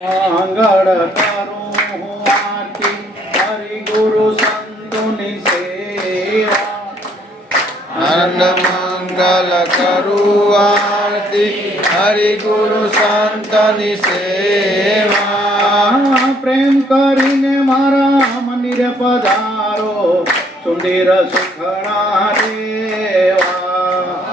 મંગળ કરું હું આરતી હરિ ગુરુ સંતોની સેવા આનંદ મંગલ કરું આરતી હરિ ગુરુ સંતની સેવા પ્રેમ કરીને મારા મંદિરે પધારો સુંદર સુખણા દેવા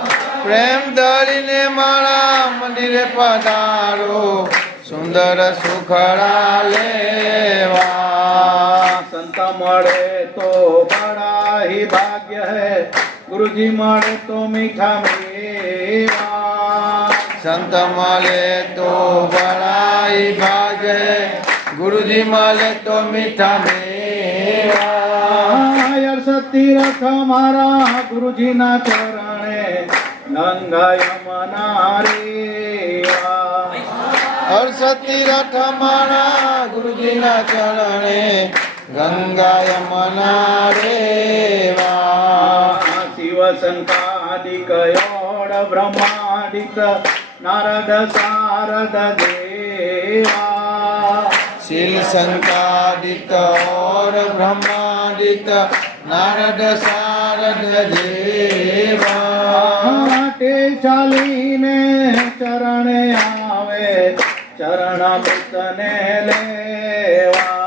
પ્રેમ ધરીને મારા મંદિરે પધારો સુંદર સુખડા લેવા સંત મળે તો બડા ही भाग्य है गुरुजी મળે તો મીઠા મેવા સંત મળે તો બડાઈ ભાગ્ય ગુરુજી મળે તો મીઠા મેવા સતી રખ મારા ગુરુજી ના ચરણે નંગાય મના રેવા હરસતી રથ મારા ગુરુજીના ચરણે ગંગા યમના રેવા શિવ સંકાદિક યોડ બ્રહ્માદિક નારદ સારદ દેવા શીલ સંકાદિત ઓર બ્રહ્માદિત નારદ સારદ દેવા તે ચાલીને ચરણે આવે ચરણામૃતને લેવા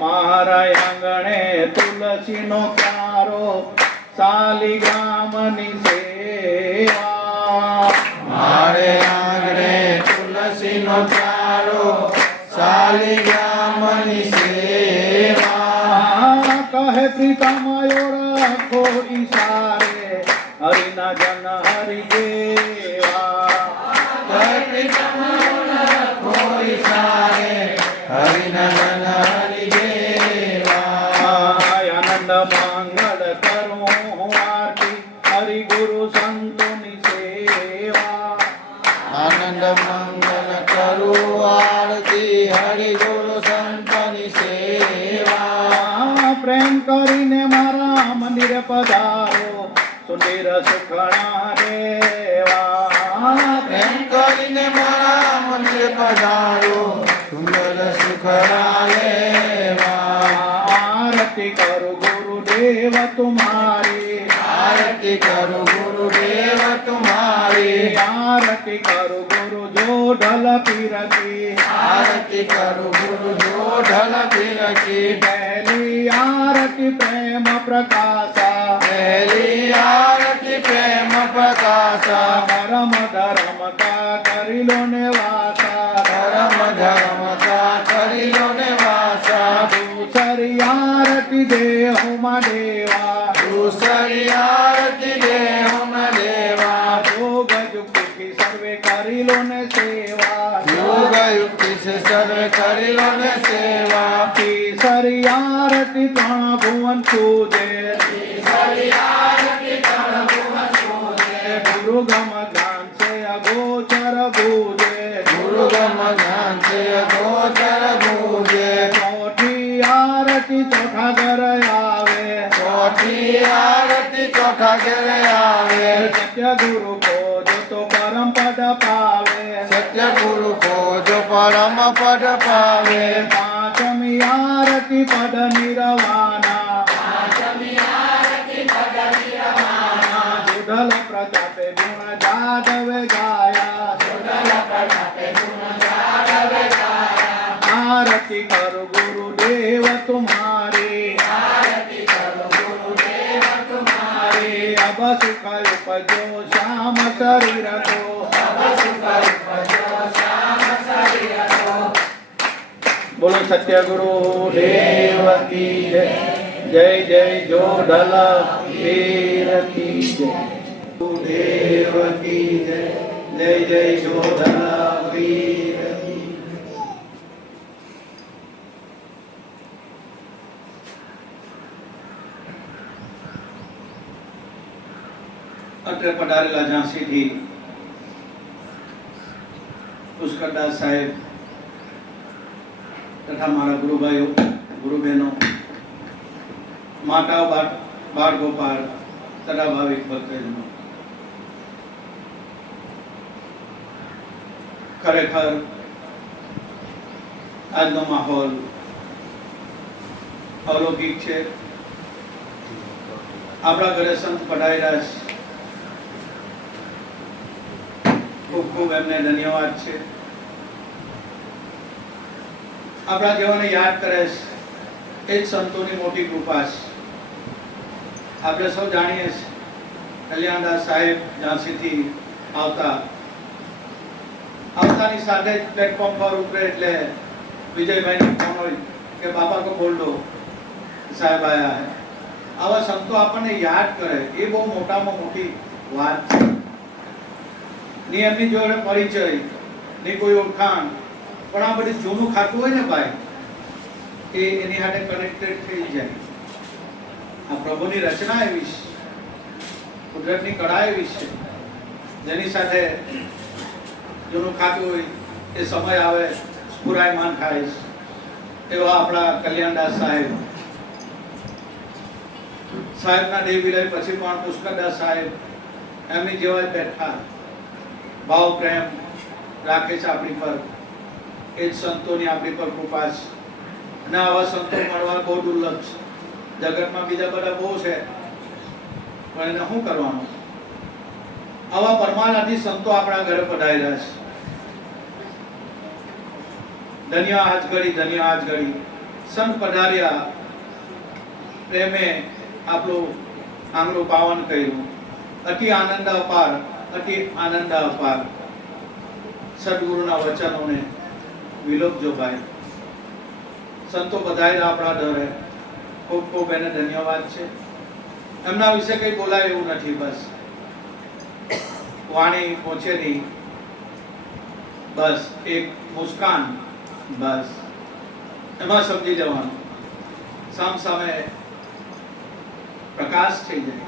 મારા આંગણે તુલસીનો ક્યારો શાલિગ્રામની સેવા મારે આંગણે તુલસીનો ચારો શાલિગ્રામની સેવા કહે પ્રીતમ રાખો ઈશારે હરિના જન હરિ દેવા હરિનંદન હરિદેવા આનંદ મંગળ કરું હું આરતી હરિ ગુરુ સંતોની સેવા આનંદ મંગલ કરું આરતી હરિ ગુરુ સંતની સેવા પ્રેમ કરીને મારા મંદિરે પધારો સુંદર સુખણા દેવા પ્રેમ કરીને મારા મંદિરે પધારો સુંદર સુખડા લેવા આરતી કરું ગુરુદેવ તુમારી આરતી કરું ગુરુદેવ તુમારી આરતી કરું ગુરુ જો ઢલ પીરતી આરતી કરું ગુરુ જો ઢલ પીરકી પહેલી આરતી પ્રેમ પ્રકાશા પહેલી આરતી પ્રેમ પ્રકાશા ધર્મ ધર્મ કા કરી લો ને વાસા ધર્મ ધર્મ કા કરી લો ને વાસા દૂસરી આરતી દેહુમાં દેવા દૂસરી આરતી દેહુમ દેવા યોગ યુક્તિ સર્વે કરી લો ને સેવા યોગ યુક્તિ સે સર્વે કરી લો ને સેવા તીસરી આરતી ત્રણ ભુવન પૂજે ગુરુ ગમ જ્ઞાન સે અગોચર ભૂજે ગુરુ ગમ જ્ઞાન સે ગોચર ભૂજે ચોથી આરતી ચોથા ઘર આવે ચોથી આરતી ચોથા ઘેરે આવે સત્ય ગુરુ કો જો તો પરમ પદ પાવે સત્ય ગુરુ કો જો પરમ પદ પાવે પાંચમી આરતી પદ નિરવાના સુઢલ પ્રતાપે ગુણ જાદવે ગાયા આરતી કર ગુરુદેવ તુમારી અબ સુખ ઉપજો શ્યામ શરીર કો બોલો સત્ય ગુરુ દેવ કી જય જય જય જોઢલ પીર કી જય દેવ કી જય જય જય જોઢલ પીર કી અત્રે પધારેલા ઝાંસીથી પુષ્કરદાસ સાહેબ તથા મારા ગુરુભાઈઓ ગુરુબહેનો માતાઓ બાળ ગોપાલ તથા ભાવિક ભક્તજનો, ખરેખર આજનો માહોલ અલૌકિક છે. આપણા ઘરે સંત પધાર્યા છે, ખૂબ ખૂબ એમને ધન્યવાદ છે. આપણા જેવાને યાદ કરે છે એ જ સંતોની મોટી કૃપા છે. આપણે સૌ જાણીએ છીએ કલ્યાણદાસ સાહેબ ઝાંસીથી આવતાની સાથે જ પ્લેટફોર્મ પર ઉતરે એટલે વિજયભાઈને ફોન હોય કે બાપા કો બોલ દો સાહેબ આયા હે. આવા સંતો આપણને યાદ કરે એ બહુ મોટામાં મોટી વાત છે. ની એમની જોડે પરિચય ની કોઈ ઓળખાણ, પણ આ બધી જૂનું ખાતું હોય ને ભાઈ, એ એની સાથે કનેક્ટેડ થઈ જાય. આ પ્રભુની રચના એવી છે, કુદરતની કળા એવી છે, જેની સાથે જૂનું ખાતું હોય એ સમય આવે સ્ફુરાયમાન થાય છે. એવા આપણા કલ્યાણદાસ સાહેબના દેહ વિલય પછી પણ પુષ્કરદાસ સાહેબ એમની જેવા બેઠા ભાવ પ્રેમ રાખે છે આપણી પર. એ જ સંતોની આપણી પર કૃપા છે. અને આવા સંતો મળવા બહુ દુર્લભ છે. જગતમાં બીજા બધા બહુ છે, પણ એને શું કરવાનું? આવા પરમાનંદી સંતો આપણા ઘરે પધાર્યા છે. ધન્ય આજ ઘડી સંત પધાર્યા, પ્રેમે આપણું આંગણું પાવન કર્યું. અતિ આનંદ અપાર સદગુરુના વચનોને વિલોપજો ભાઈ. સંતો પધાર્યા આપણા ઘરે, ખૂબ ખૂબ એને ધન્યવાદ છે. એમના વિશે કઈ બોલાય એવું નથી. બસ વાણી પહોંચે નહીં, બસ એક મુસ્કાન, બસ એમાં સમજી જવાનું, સામ સામે પ્રકાશ થઈ જાય.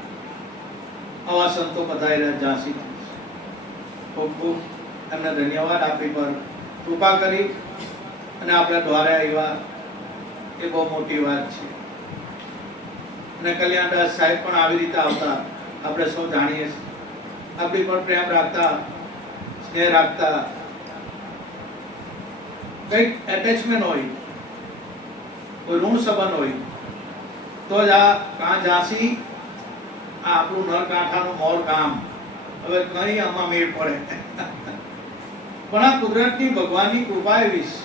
આવા સંતો પધાર્યા ઝાંસી. ખૂબ ખૂબ એમને ધન્યવાદ આપી પર કૃપા કરી અને આપણા દ્વારે આવ્યા, એ બહુ મોટી વાત છે. અને કલ્યાણદાસ સાહેબ પણ આવી રીતે આવતા, આપણે સૌ જાણીએ છીએ. આપણી પર પ્રેમ રાખતા, સ્નેહ રાખતા, કંઈક એટેચમેન્ટ હોય, કોઈ ઋણ સંબંધ હોય તો જ આ ઝાંસી આ આપણું નરકાંઠાનું મોર ગામ હવે કઈ આમાં મેળ પડે. પણ આ કુદરતની ભગવાનની કૃપા એવી છે,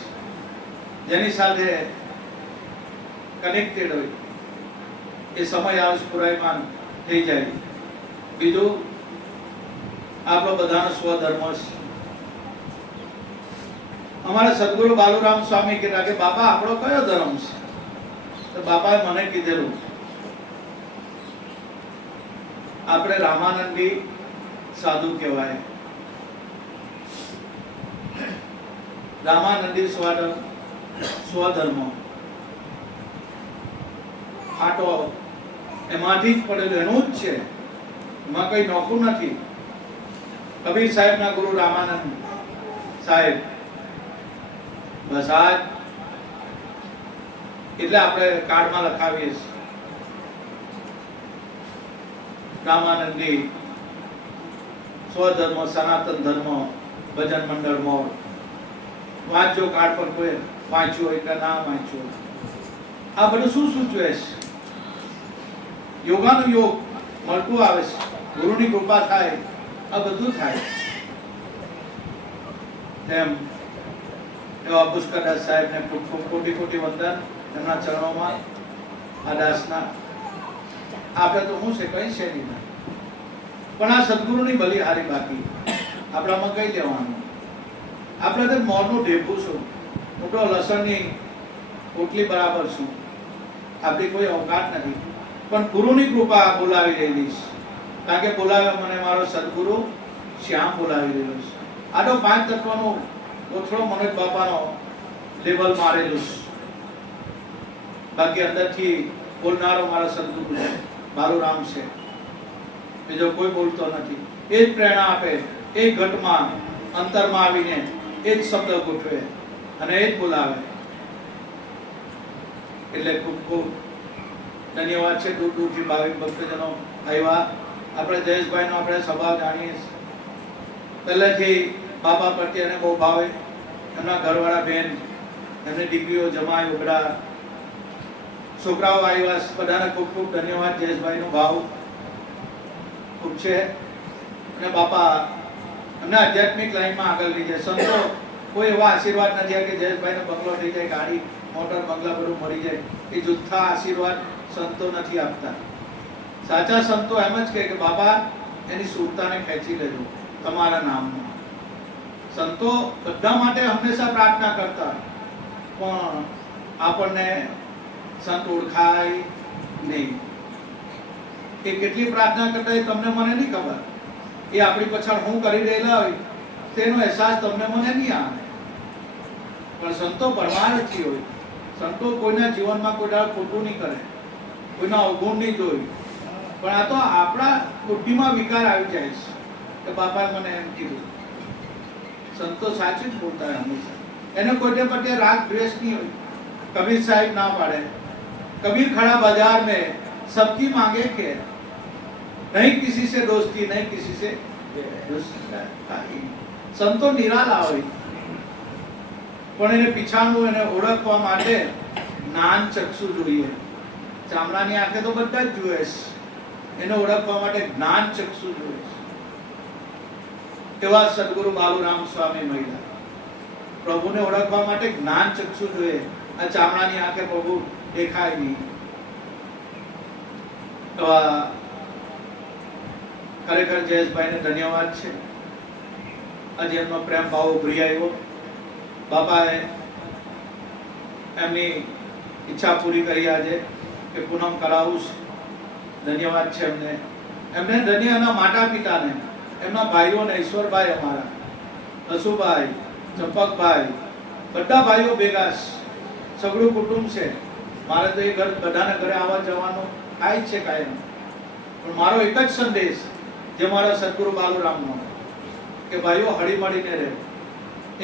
જેની સાથે કનેક્ટેડ હોય એ સમય આવે સ્ફુરાયમાન થઈ જાય. બીજું આપણો બધાનો સ્વધર્મ છે. અમારા સદગુરુ બાલુરામ સ્વામી કહેતા કે બાપા આપણો કયો ધર્મ છે? તો બાપાએ મને કીધેલું આપણે રામાનંદી સાધુ કહેવાય. રામાનંદી સ્વધર્મ આટો એમાંથી જ પડેલું, એનું જ છે, એમાં કઈ નોખું નથી. કબીર સાહેબના ગુરુ રામાનંદ સાહેબ, બસ આ એટલે આપણે કાર્ડમાં લખાવીએ છીએ રામાનંદી સ્વધર્મ સનાતન ધર્મ ભજન મંડળ મોર. વાંચજો કાર્ડ પર, કોઈ વાંચ્યું હોય કે ના વાંચ્યું. આ બધું શું સૂચવે છે? યોગાનું યોગ મળતું આવે છે, ગુરુની કૃપા થાય, આ બધું થાય. તેમ એવા પુષ્કરદાસ સાહેબને ખૂબ ખૂબ કોટી કોટી વંદન એમના ચરણોમાં. આ દાસના આપણે તો શું છે, કઈ છે નહીં, પણ આ સદગુરુની ભલી હારી બાકી આપણામાં કઈ લેવાનું? આપણે તો મોરનું ઢેફું છું, મોટો લસણની પોટલી બરાબર છું, આપણી કોઈ અવકાશ નથી. પણ ગુરુની કૃપા બોલાવી રહેલી છે, કારણ કે બોલાવ્યો મને મારો સદગુરુ શ્યામ બોલાવી રહેલો છે. આ તો 5 તત્વનું કોથળો મનોજ બાપાનો લેવલ મારેલું છે. બાકી અંદરથી બોલનારો મારા સદગુરુ છે, બાલુરામ છે, બીજો કોઈ બોલતો નથી. એ જ પ્રેરણા આપે, એ ઘટમાં અંતરમાં આવીને એ જ શબ્દ ગોઠવે અને એ જ બોલાવે. એટલે ખૂબ ખૂબ ધન્યવાદ છે દૂર દૂરથી ભાવિક ભક્તજનો આવ્યા. આપણે જયેશભાઈનો આપણે સ્વભાવ જાણીએ છીએ. પહેલેથી બાપા પ્રત્યે એને બહુ ભાવે. એમના ઘરવાળા બેન, એમની દીકરીઓ, જમાઈ, ઉગડા, છોકરાઓ આવ્યા. બધાને ખૂબ ખૂબ ધન્યવાદ. જયેશભાઈનો ભાવ ખૂબ છે. અને બાપા એમને આધ્યાત્મિક લાઈનમાં આગળ લઈ જાય. સંતો કોઈ એવા આશીર્વાદ નથી કે જયેશભાઈને બંગલો થઈ જાય, ગાડી મોટર બંગલા બધું મળી જાય. એ જુઠ્ઠા આશીર્વાદ સંતો નથી આપતા. સાચા સંતો એમ જ કહે કે બાપા એની સુરતાને ખેંચી લેજો તમારા નામમાં. સંતો બધા માટે હંમેશા પ્રાર્થના કરતા, પણ આપણને સંત ઓળખાય નહીં. એ કેટલી પ્રાર્થના કરતા એ તમને મને નહીં ખબર. એ આપણી પાછળ હું કરી રહેલા હોય તેનો અહેસાસ તમને મને નહીં આવે. પણ સંતો પરમાર્થી હોય. સંતો કોઈના જીવનમાં કોઈ દાડો ખોટું નહીં કરે, કોઈના અવગુણ નહીં જોઈ. પણ આ તો આપણા બુદ્ધિમાં વિકાર આવી જાય છે કે બાપા મને એમ કીધું. સંતો સાચું જ બોલતા હોય હંમેશા. એને કોઈને પ્રત્યે રાગ દ્વેષ નહીં હોય. કબીર સાહેબ ના પાડે, कबीर खड़ा बाजार में सबकी मांगे के नहीं किसी से दोस्ती नहीं किसी से दुश्मनी. संतो નિરાલા હોય, પણ એને પીછાણું એને ઓળખવા માટે જ્ઞાન ચક્ષુ જોઈએ. ચામડાની આંખે તો બધા જ જુએ છે, એને ઓળખવા માટે જ્ઞાન ચક્ષુ જોઈએ. એવા સદગુરુ બાલુરામ સ્વામી મહિલા. પ્રભુને ઓળખવા માટે જ્ઞાન ચક્ષુ જોઈએ. આ ચામડાની આંખે પ્રભુ દેખાય નહીં. તો ખરેખર જયેશભાઈને ધન્યવાદ છે. આજે એમનો પ્રેમ ભાવ ઉભરી આવ્યો. બાપાએ એમની ઈચ્છા પૂરી કરી આજે કે પૂનમ કરાવું. ધન્યવાદ છે એમને. એમને ધન્ય એના માતા પિતાને, એમના ભાઈઓને, ઈશ્વરભાઈ અમારા, અશુભાઈ, ચંપકભાઈ, બધા ભાઈઓ ભેગા સગળું કુટુંબ છે. મારે તો એ ઘર બધાને ઘરે આવવા જવાનું થાય જ છે કાયમ. પણ મારો એક જ સંદેશ જે મારા સદગુરુ બાલુરામનો કે ભાઈઓ હળી મળીને રહે,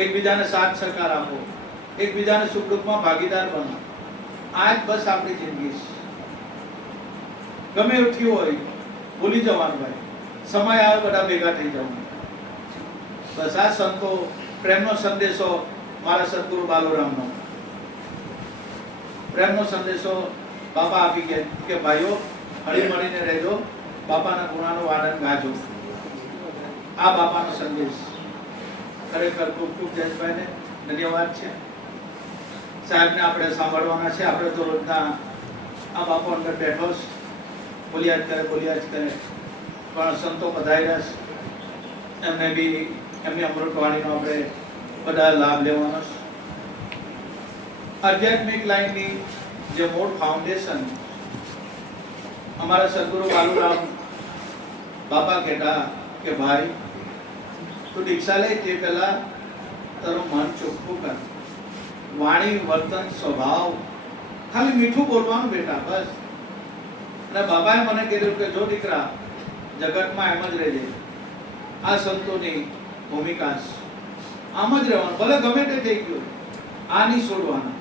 એકબીજાને સાથ સહકાર આપો, એકબીજાને સુખ દુઃખમાં ભાગીદાર બનો. આ જ બસ આપણી જિંદગી છે. ગમે એવું થયું હોય ભૂલી જવાનું ભાઈ, સમય આવે બધા ભેગા થઈ જવાનું. બસ આ સંતો પ્રેમનો સંદેશો મારા સદગુરુ બાલુરામનો પ્રેમનો સંદેશો બાપા આપી ગયા કે ભાઈઓ હળી મળીને રહેજો, બાપાના ગુણાનું વાદન ગાજો. આ બાપાનો સંદેશ. ખરેખર ખૂબ ખૂબ જયેશભાઈને ધન્યવાદ છે. સાહેબને આપણે સાંભળવાના છે. આપણે તો રોજના આ બાપો અંદર બેઠો છે, બોલ્યા જ કરે. પણ સંતો પધાર્યા છે, એમને બી એમની અમૃતવાણીનો આપણે બધા લાભ લેવાનો છે. આધ્યાત્મિક લાઈનની જે મોટ ફાઉન્ડેશન અમારા સદગુરુ બાલુરામ બાપા કહેતા કે ભાઈ તું દીક્ષા લે તે પહેલા તારું મન ચોખ્ખું કર, વાણી, વર્તન, સ્વભાવ ખાલી મીઠું બોલવાનું બેટા, બસ. અને બાબાએ મને કીધું કે જો દીકરા જગતમાં એમ જ રહેજે. આ સંતોની ભૂમિકા છે, આમ જ રહેવાનું, ભલે ગમે તે થઈ ગયું, આ નહીં છોડવાનું.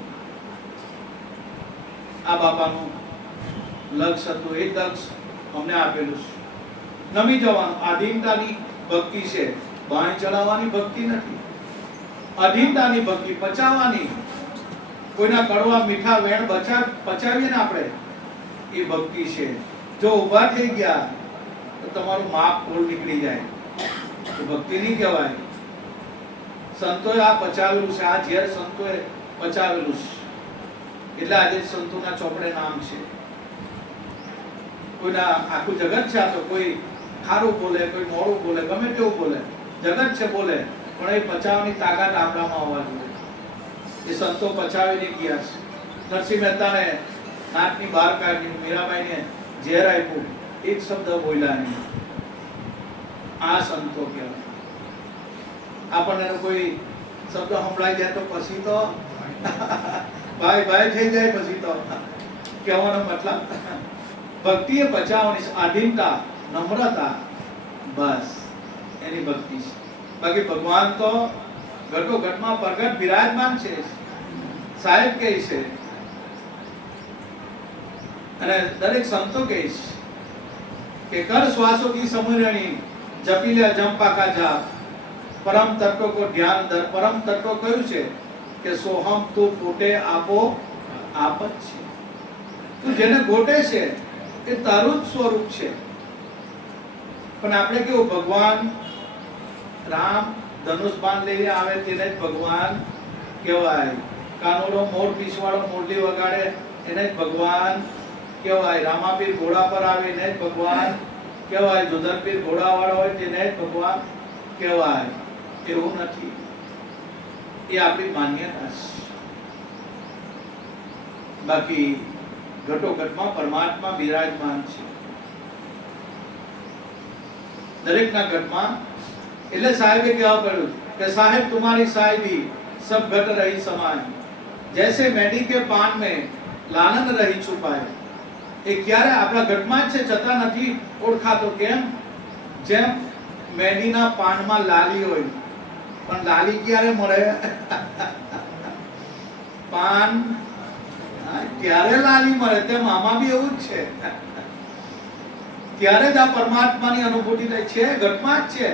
આ બાપાનું લક્ષ્ય હતું, એ લક્ષ્ય અમને આપેલું છે. નમી જવાનું. આધીનતાની ભક્તિ છે, બાણી ચલાવવાની ભક્તિ નથી. આધીનતાની ભક્તિ, પચાવવાની. કોઈના કડવા મીઠા વેણ પચાવીએ ને આપણે, એ ભક્તિ છે. જો ઊભા થઈ ગયા તો તમારું માપ કોલ નીકળી જાય, તો ભક્તિ નહીં કહેવાય. સંતોએ આ પચાવેલું છે, આ ઝેર સંતોએ પચાવેલું છે. એટલે આજે સંતોના ચોપડે નામ છે. કોઈના આખું જગત છે. આ તો કોઈ ખારું બોલે, કોઈ મોડું બોલે, ગમે તેવું બોલે, જગત છે બોલે, પણ એ પચાવવાની તાકાત આપણામાં હોવા જોઈએ. એ સંતો પચાવીને ગયા છે. નરસિંહ મહેતાને નાકની બહાર કાઢી, મીરાબાઈને ઝેર આપ્યું, એક શબ્દ બોલ્યા નહીં. આ સંતો કહેવાય. આપણને કોઈ શબ્દ સંભળાઈ જાય તો પછી તો ભાઈ થઈ જાય. પછી તો કહેવાનો મતલબ ભક્તિ એ પચાવવાની, આધીનતા, નમ્રતા, બસ એની ભક્તિ છે. બાકી ભગવાન તો ઘટો ઘટમાં પ્રગટ બિરાજમાન છે. સાહેબ કહે છે અને દરેક સંતો કહે છે કે કર શ્વાસો કી સમરણી જપી લે જંપા કા જાપ પરમ તત્વ કો ધ્યાન ધર. પરમ તત્વ કયું છે કે સોહમ તું ફૂટે આપો આપ જ છે. તું જેને ગોટે છે એ તારું જ સ્વરૂપ છે. પણ આપણે કેવું, ભગવાન રામ ધનુષ બાણ લઈને આવે તેને જ ભગવાન કહેવાય. કાનોડો મોર પીસવાળો મુરલી વગાડે એને જ ભગવાન કહેવાય. રામાપીર ઘોડા પર આવે એને જ ભગવાન કહેવાય. જોધરપીર ઘોડાવાળો હોય તેને જ ભગવાન કહેવાય. એવું નથી, એ આપણી માન્યતા છે. બાકી ઘટોઘટમાં પરમાત્મા બિરાજમાન છે દરેકના ઘટમાં. એટલે સાહેબે કહેવા પડ્યું કે સાહેબ तुम्हारी साहिबी सब घट रही समाई जैसे मेडी के पान में लालन रही છુપાય. એ ક્યારે આપણા ઘટમાં જ છે છતાં નથી ઓળખાતો. કેમ? જેમ મેડીના પાનમાં લાલી હોય, પણ લાલી ક્યારે મળે? પાન ત્યારે લાલી મળે. તેમ આમાં બી એવું જ છે. ત્યારે જ આ પરમાત્માની અનુભૂતિ થાય છે. ઘટમાં જ છે.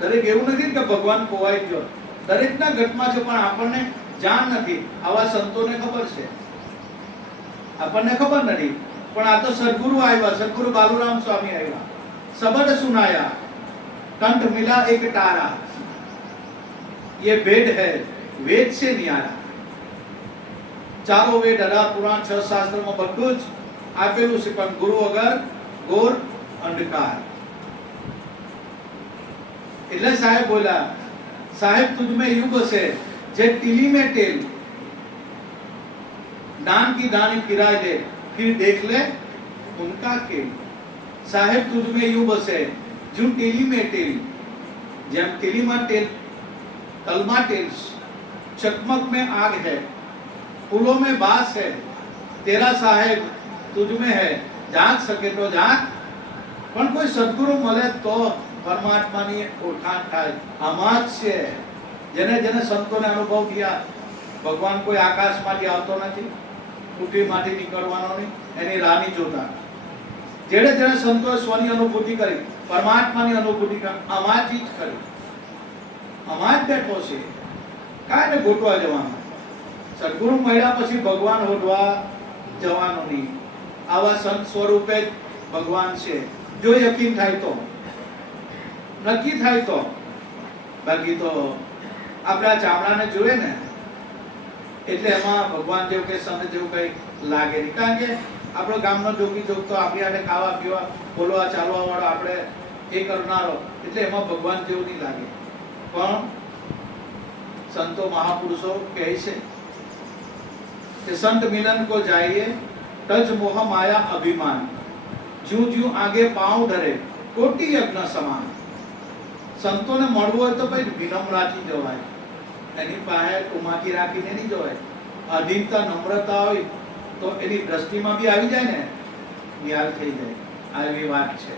દરેક એવું નથી કે ભગવાન ખોવાઈ ગયો. દરેકના ઘટમાં છે, પણ આપણને જાણ નથી. આવા સંતોને ખબર છે, આપણને ખબર નથી. પણ આ તો સદગુરુ આવ્યા, સદગુરુ બાલુરામ સ્વામી આવ્યા. सबद सुनाया कंठ मिला एक तारा ये भेद है वेद से न्यारा. चारों वेद 18 पुराण 6 શાસ્ત્રમાં બધું જ આપેલું છે, પણ ગુરુ વગર ઘોર અંધકાર. એટલે સાહેબ બોલા, साहेब तुझ में युग से जे तिली में तेल दान की दानी फिराए दे फिर देख ले उनका खेल. साहेब तुझ में युग से जो तेली में तेल जेम तेली में तेल तलमा तेल चकमक में आग है फूलों में बास है तेरा साहेब तुझ में है जाग सके तो जाग. પણ કોઈ સદગુરુ મળે તો પરમાત્માની ઓળખાણ થાય. આમાં જ છે. જેને જેને સંતોને અનુભવ થયા, ભગવાન કોઈ આકાશમાંથી આવતો નથી, પૃથ્વીમાંથી નીકળવાનો નહીં, એની રાની જોતા. જેને જેને સંતોએ સ્વની અનુભૂતિ કરી, પરમાત્માની અનુભૂતિ કરી, આમાંથી જ કરી. આમાં જ બેઠો છે. કાંઈ ને ગોતવા જવાનું. સદગુરુ મળ્યા પછી ભગવાન હોદવા જવાનું નહીં. આવા સંત સ્વરૂપે જ ભગવાન છે. જો યકીન થાય તો, નક્કી થાય તો. બાકી તો આપણે આ ચામડાને જોઈએ ને એટલે એમાં ભગવાન જેવું કે સંત જેવું કઈ લાગે નહીં. કારણ કે આપણો ગામનો જોગી જોગ તો આપણી હાથે ખાવા પીવા બોલવા ચાલવા વાળો આપણે એ કરનારો, એટલે એમાં ભગવાન જેવું નહીં લાગે. પણ સંતો મહાપુરુષો કહે છે કે સંત મિલન કો જાઈએ તજ મોહ માયા અભિમાન જ્યું જ્યું આગે પાँव ધરે કોટી યજ્ઞ સમાન. સંતોને મળવું હોય તો ભાઈ વિનમ્રતાથી જવાય. એની પાસે ઉમાકી રાખીને નહીં જવાય. અધીનતા નમ્રતા હોય તો એની દ્રષ્ટિમાં બી આવી જાય ને, નિહાલ થઈ જાય. આવી વાત છે.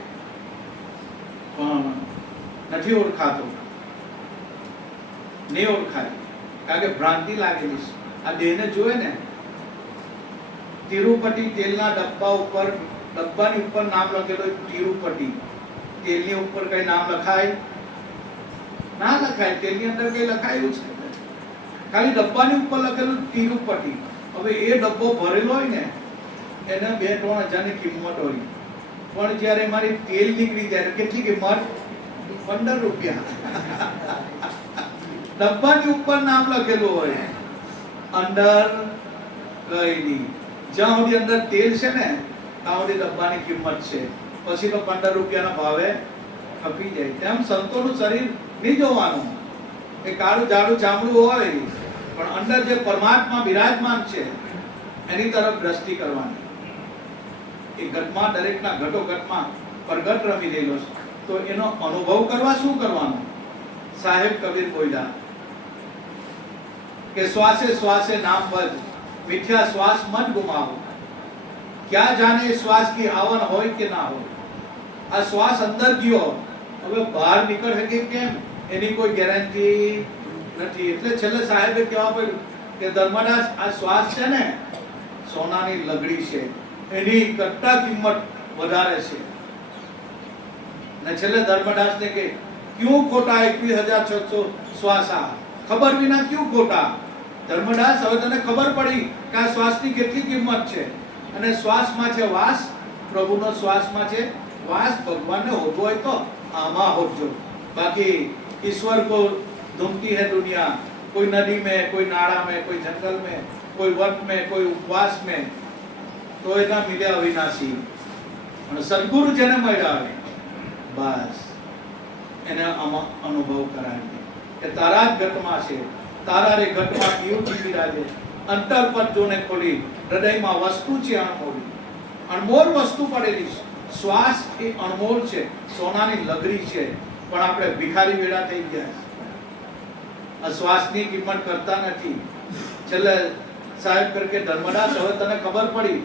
પણ નથી ઓળખાતો, નહીં ઓળખાય. કારણ કે ભ્રાંતિ લાગેલી છે. આ દેહને જોવે ને, તિરુપતિ તેલના ડબ્બા ઉપર, ડબ્બાની ઉપર નામ લખેલું તિરુપતિ. તેલની ઉપર કઈ નામ લખાય? ના લખાય. તેલની અંદર કઈ લખાયું છે? ખાલી ડબ્બાની ઉપર લખેલું તિરુપતિ. હવે એ ડબ્બો ભરેલો હોય ને, એને 2-3 હજારની કિંમત હોય. પણ જ્યારે મારી તેલ નીકળી જાય કેટલી કિંમત? 15 રૂપિયા. ડબ્બાની ઉપર નામ લખેલું હોય, અંદર કઈ નહીં. જ્યાં સુધી અંદર તેલ છે ને ત્યાં સુધી ડબ્બાની કિંમત છે. પછી તો 15 રૂપિયાના ભાવે ખપી જાય. તેમ સંતોનું શરીર નહીં જોવાનું. એ કાળું જાડું ચામડું હોય, પણ અંદર જે પરમાત્મા બિરાજમાન છે એની તરફ દ્રષ્ટિ કરવાની. એ ઘટમાં, દરેકના ઘટો ઘટમાં પ્રગટ રમી રહેલો છે. તો એનો અનુભવ કરવા શું કરવાનું? સાહેબ કબીર બોલ્યા કે શ્વાસે શ્વાસે નામ બજ મિથ્યા શ્વાસ મત ગુમાવો. ક્યાં જાને શ્વાસ की આવન હોય કે ના હોય. આ શ્વાસ અંદર ગયો, હવે બહાર નીકળ શકે કેમ એની કોઈ ગેરંટી નથી. એટલે છેલ્લે સાહેબે કહેવા પડ્યું કે ધર્મદાસ, આ શ્વાસ છે ને સોનાની લગડી છે. એની કરતા કિંમત વધારે છે. અને છેલ્લે ધર્મદાસને કે ક્યું ખોટા 21,600 શ્વાસા, ખબર વિના ક્યું ખોટા. ધર્મદાસ, હવે તને ખબર પડી કે આ શ્વાસની કેટલી કિંમત છે. અને શ્વાસમાં છે વાસ, પ્રભુનો શ્વાસમાં છે વાસ. ભગવાનને હોતો હોય તો આમાં હોજો. બાકી ईश्वर को ढूंढती है दुनिया, कोई नदी में, कोई नाड़ा में, कोई जंगल में, कोई वन में, कोई उपवास में, तो एना मिले अविनाशी. અને સદગુરુ જેને મળ્યા હોય બસ એને અનુભવ કરાવી કે તારા જ ઘટમાં છે, તારા રે ઘટમાં કેવું બિરાજે. અંતર પર જોને ખોલી, હૃદયમાં વસ્તુ છે અણમોલ. અણમોલ વસ્તુ પડેલી છે. શ્વાસ એ અણમોલ છે, સોનાની લગરી છે, પણ આપણે ભિખારી વેડા થઈ ગયા છે. શ્વાસની કિંમત કરતા નથી. છેલ્લે સાહેબ કરકે ધર્મદાસ, હવે તને ખબર પડી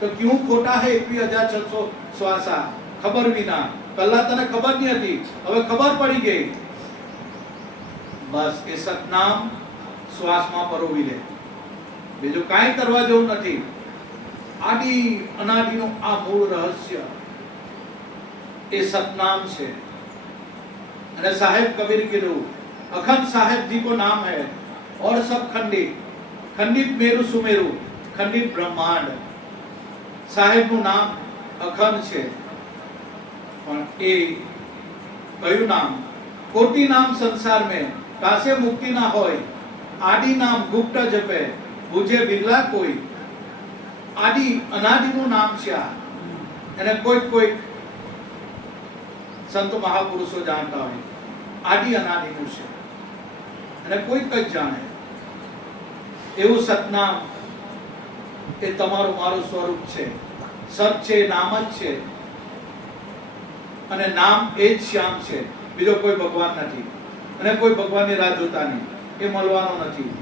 તો ક્યું ખોટા હે 21,600 શ્વાસા, ખબર વિના. પહેલા તને ખબર નહીં હતી, હવે ખબર પડી ગઈ. બસ એ સતનામ શ્વાસમાં પરોવી લે, બીજું કાંઈ કરવા જેવું નથી. આદિ અનાદિનું આ મૂળ રહસ્ય એ સતનામ છે. અને સાહેબ કબીર કીધું, अखंड साहेब जी को नाम है और सब खंडित, खंडित मेरु सुमेरु, खंडित ब्रह्मांड. साहेब નું નામ અખંડ છે, પણ એ કયું નામ? કોટી નામ સંસાર में કાસે મુક્તિ ના હોય. આદિ નામ ગુપ્ત જપે, બુજે બિરલા કોઈ. આદિ અનાદિ નું નામ છે આ. એને કોઈ સંત મહાપુરુષો જાણતા હોય. આદિ અનાદિ નું છે અને કોઈ જ જાણે. એવું સતનામ એ તમારું મારું સ્વરૂપ છે. સત છે, નામ જ છે. અને નામ એ જ શ્યામ છે, બીજો કોઈ ભગવાન નથી. અને કોઈ ભગવાનની રાહ જોતા નહીં, એ મળવાનો નથી.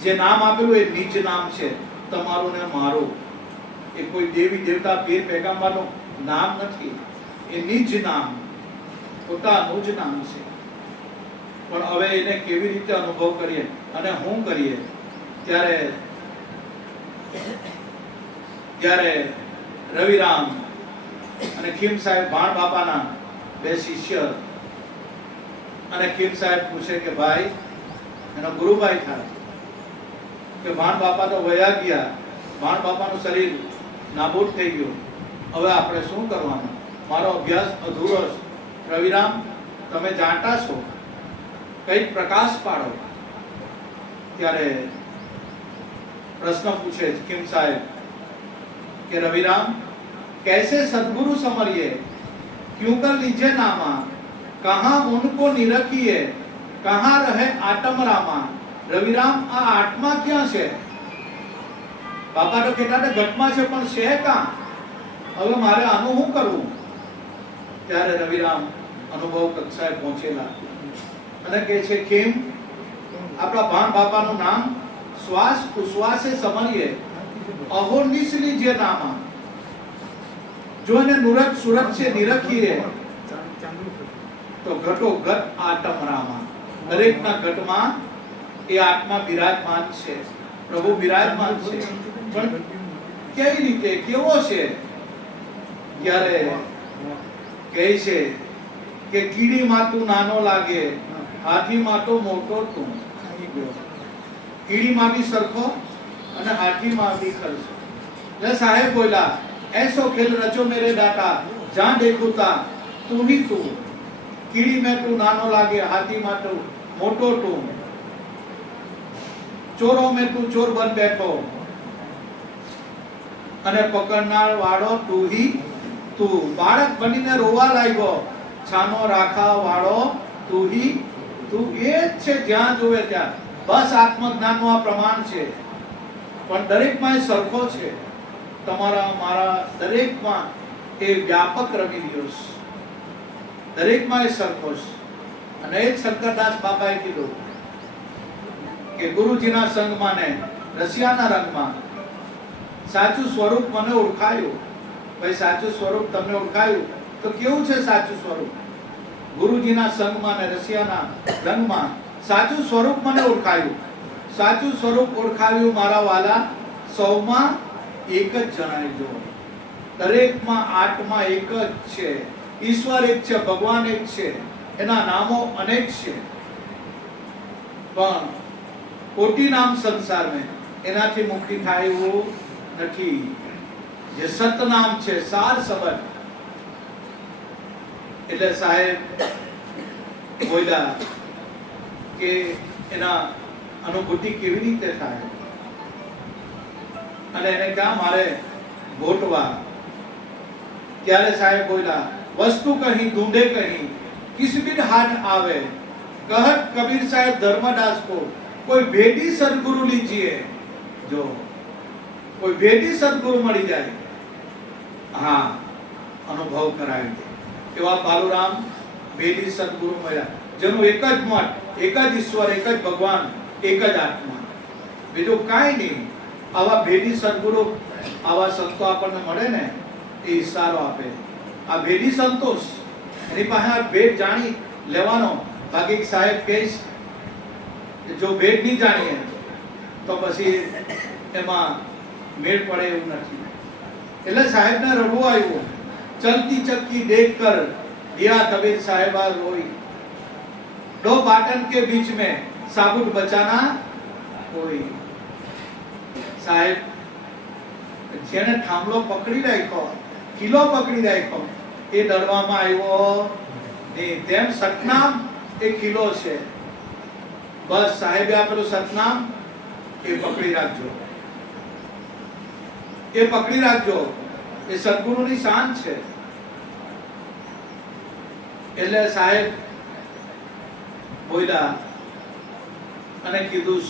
જે નામ આપેલું એ નીચ નામ છે, તમારું ને મારું. એ કોઈ દેવી દેવતા પીર પૈગંબરનું નામ નથી. એ નિજ નામ, પોતાનું જ નામ છે. પણ હવે એને કેવી રીતે અનુભવ કરીએ અને શું કરીએ? ત્યારે રવિરામ અને ખીમ સાહેબ, ભાણ બાપાના બે શિષ્ય, અને ખીમ સાહેબ પૂછે કે ભાઈ, એનો ગુરુભાઈ થાય કે ભાણ બાપા તો વયા ગયા, ભાણ બાપાનું શરીર નાબૂદ થઈ ગયું, હવે આપણે શું કરવાનું? મારો અભ્યાસ અધૂરો છે. રવિરામ, તમે જાણતા છો, કઈક પ્રકાશ પાડો. ત્યારે પ્રશ્ન પૂછે ખીમ સાહેબ કે રવિરામ, कैसे सदगुरु समरिए, क्यों कर लीजिए नामा, कहाँ उनको निरखिए, कहाँ रहे आत्म रामा. રવિરામ, આ આત્મા ક્યાં છે? બાપા તો કહેતા હતા ઘટમાં છે, પણ છે કાં? હવે મારે આનું શું કરવું? ત્યારે રવિરામ અનુભવ કક્ષાએ પહોંચેલા અને કહે છે, કેમ? આપણા ભાણ બાપાનું નામ શ્વાસ ઉશ્વાસે સમરીએ, અહોનિશ લીજે નામા. જો એને નુરત સુરત છે નિરખીએ તો ઘટો ઘટ આત્મ રામા. દરેકના ઘટમાં એ આત્મા બિરાજમાન છે, પ્રભુ બિરાજમાન છે. પણ કેવી રીતે, કેવો છે? ત્યારે કહે છે કે કીડીમાં તું નાનો લાગે, હાથીમાં તો મોટો તું. કીડીમાં બી સરખો અને હાથીમાં બી ખરસો. એટલે સાહેબ બોલા, ऐसो खेल रचो मेरे दाता, जहां देखूं ता तू ही तू. कीड़ी में तू नानो लागे, हाथी में तू मोटो तू, ચોરો में तू चोर बन बैठो, અને પકડનાર વાળો તું ही તું. બાળક બનીને રોવા લાગ્યો, છાનો રાખા વાળો તું ही તું. એ જ છે જ્યાં જોવે ત્યાં. બસ આત્મજ્ઞાનનું આ પ્રમાણ છે, પણ દરેકમાં એ સરખો છે. તમારા મારા દરેકમાં એ વ્યાપક રમી રહ્યો છે, દરેકમાં એ સરખો છે. અને એ જ શંકરદાસ બાપાએ કીધું કે ગુરુજીના સંગમાં ને રસિયાના રંગમાં સાચું સ્વરૂપ મને ઓળખાયું. ભાઈ, સાચું સ્વરૂપ તમને ઓળખાયું તો કેવું છે સાચું સ્વરૂપ? ગુરુજીના સંગમાં ને રસિયાના રંગમાં સાચું સ્વરૂપ મને ઓળખાયું. સાચું સ્વરૂપ ઓળખાવ્યું મારા વાલા, સૌમાં એક જ જણાય જો દરેકમાં આત્મા એક જ છે, ઈશ્વર એક છે, ભગવાન એક છે, એના નામો અનેક છે, પણ કોટી નામ સંસાર में એનાથી મુક્તિ થાય એવું નથી। જે સતનામ છે, સાર શબ્દ, એટલે સાહેબ બોલ્યા કે એના અનુભૂતિ કેવી રીતે થાય, અને એને ક્યાં મારે ગોઠવા। ત્યારે સાહેબ બોલ્યા વસ્તુ કहीं ढूंढे कहीं किस बिन हाथ आवे, कहत कबीर साहब धर्मदास को कोई भेदी सदगुरु लीजिए। जो कोई भेदी सदगुरु मળી જાય, હા અનુભવ કરાવી દે એવા બાલુરામ भेदी સદગુરુ મળ્યા, જેનું એક જ મત, એક જ ઈશ્વર, એક જ ભગવાન, એક જ આત્મા, બીજું કાંઈ નહીં। આવા भेदी સદગુરુ, આવા સંતો આપણને મળે ને એ ઈશારો આપે। આ भेदी સંતોષ એની પાસે આ ભેદ જાણી લેવાનો। બાકી સાહેબ કહીશ જો ભેદ નહીં જાણીએ તો પછી એમાં મેળ પડે એવું નથી। એટલે સાહેબને રડવું આવ્યું। ચલતી ચક્કી देखकर दिया कबीर साहेबा रोई, दो बाटन के बीच में साबुत बचाना कोई। साहेब જેને થાંભલો પકડી રાખ્યો, કિલો પકડી રાખ્યો, એ ડરવામાં આવ્યો નહીં। તેમ સતનામ એ કિલો છે, બસ સાહેબે આપેલું સતનામ એ પકડી રાખજો, એ પકડી રાખજો, એ સદગુરુની શાન છે। એટલે સાહેબ બોલ્યા અને કીધું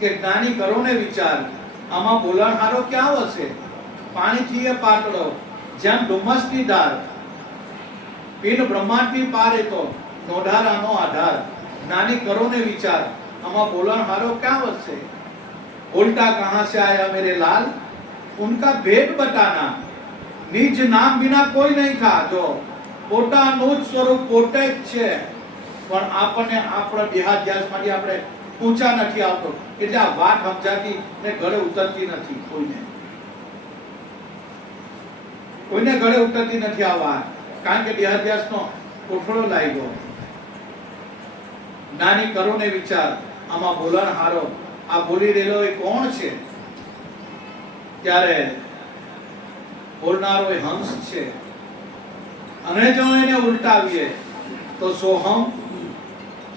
કે જ્ઞાની કરો ને વિચાર, આમાં બોલણહારો ક્યાં હશે? પાણીથી એ પાતળો, જેમ ડુમસની ધાર, પીન બ્રહ્માંડની પારે તો નોઢારાનો આધાર। જ્ઞાની કરો ને વિચાર, આમાં બોલણહારો ક્યાં હશે? उल्टा कहां से आया मेरे लाल, उनका भेद बताना, निज नाम बिना कोई नहीं था। जो પોતાનું જ સ્વરૂપ પોતે જ છે, પણ આપણને આપણા દેહાધ્યાસમાંથી આપણે ઊંચા નથી આવતો, એટલે આ વાત સમજાતી ને ગળે ઉતરતી નથી। કોઈને ગળે ઉતરતી નથી આ વાત, કારણ કે દેહાધ્યાસનો કોઠળો લાગી ગયો। જ્ઞાની કરો ને વિચાર, આમાં બોલણ હારો, આ બોલી રહેલો એ કોણ છે? ત્યારે બોલનારો એ હંસ છે, અને જો એને ઉલટાવીએ તો સોહમ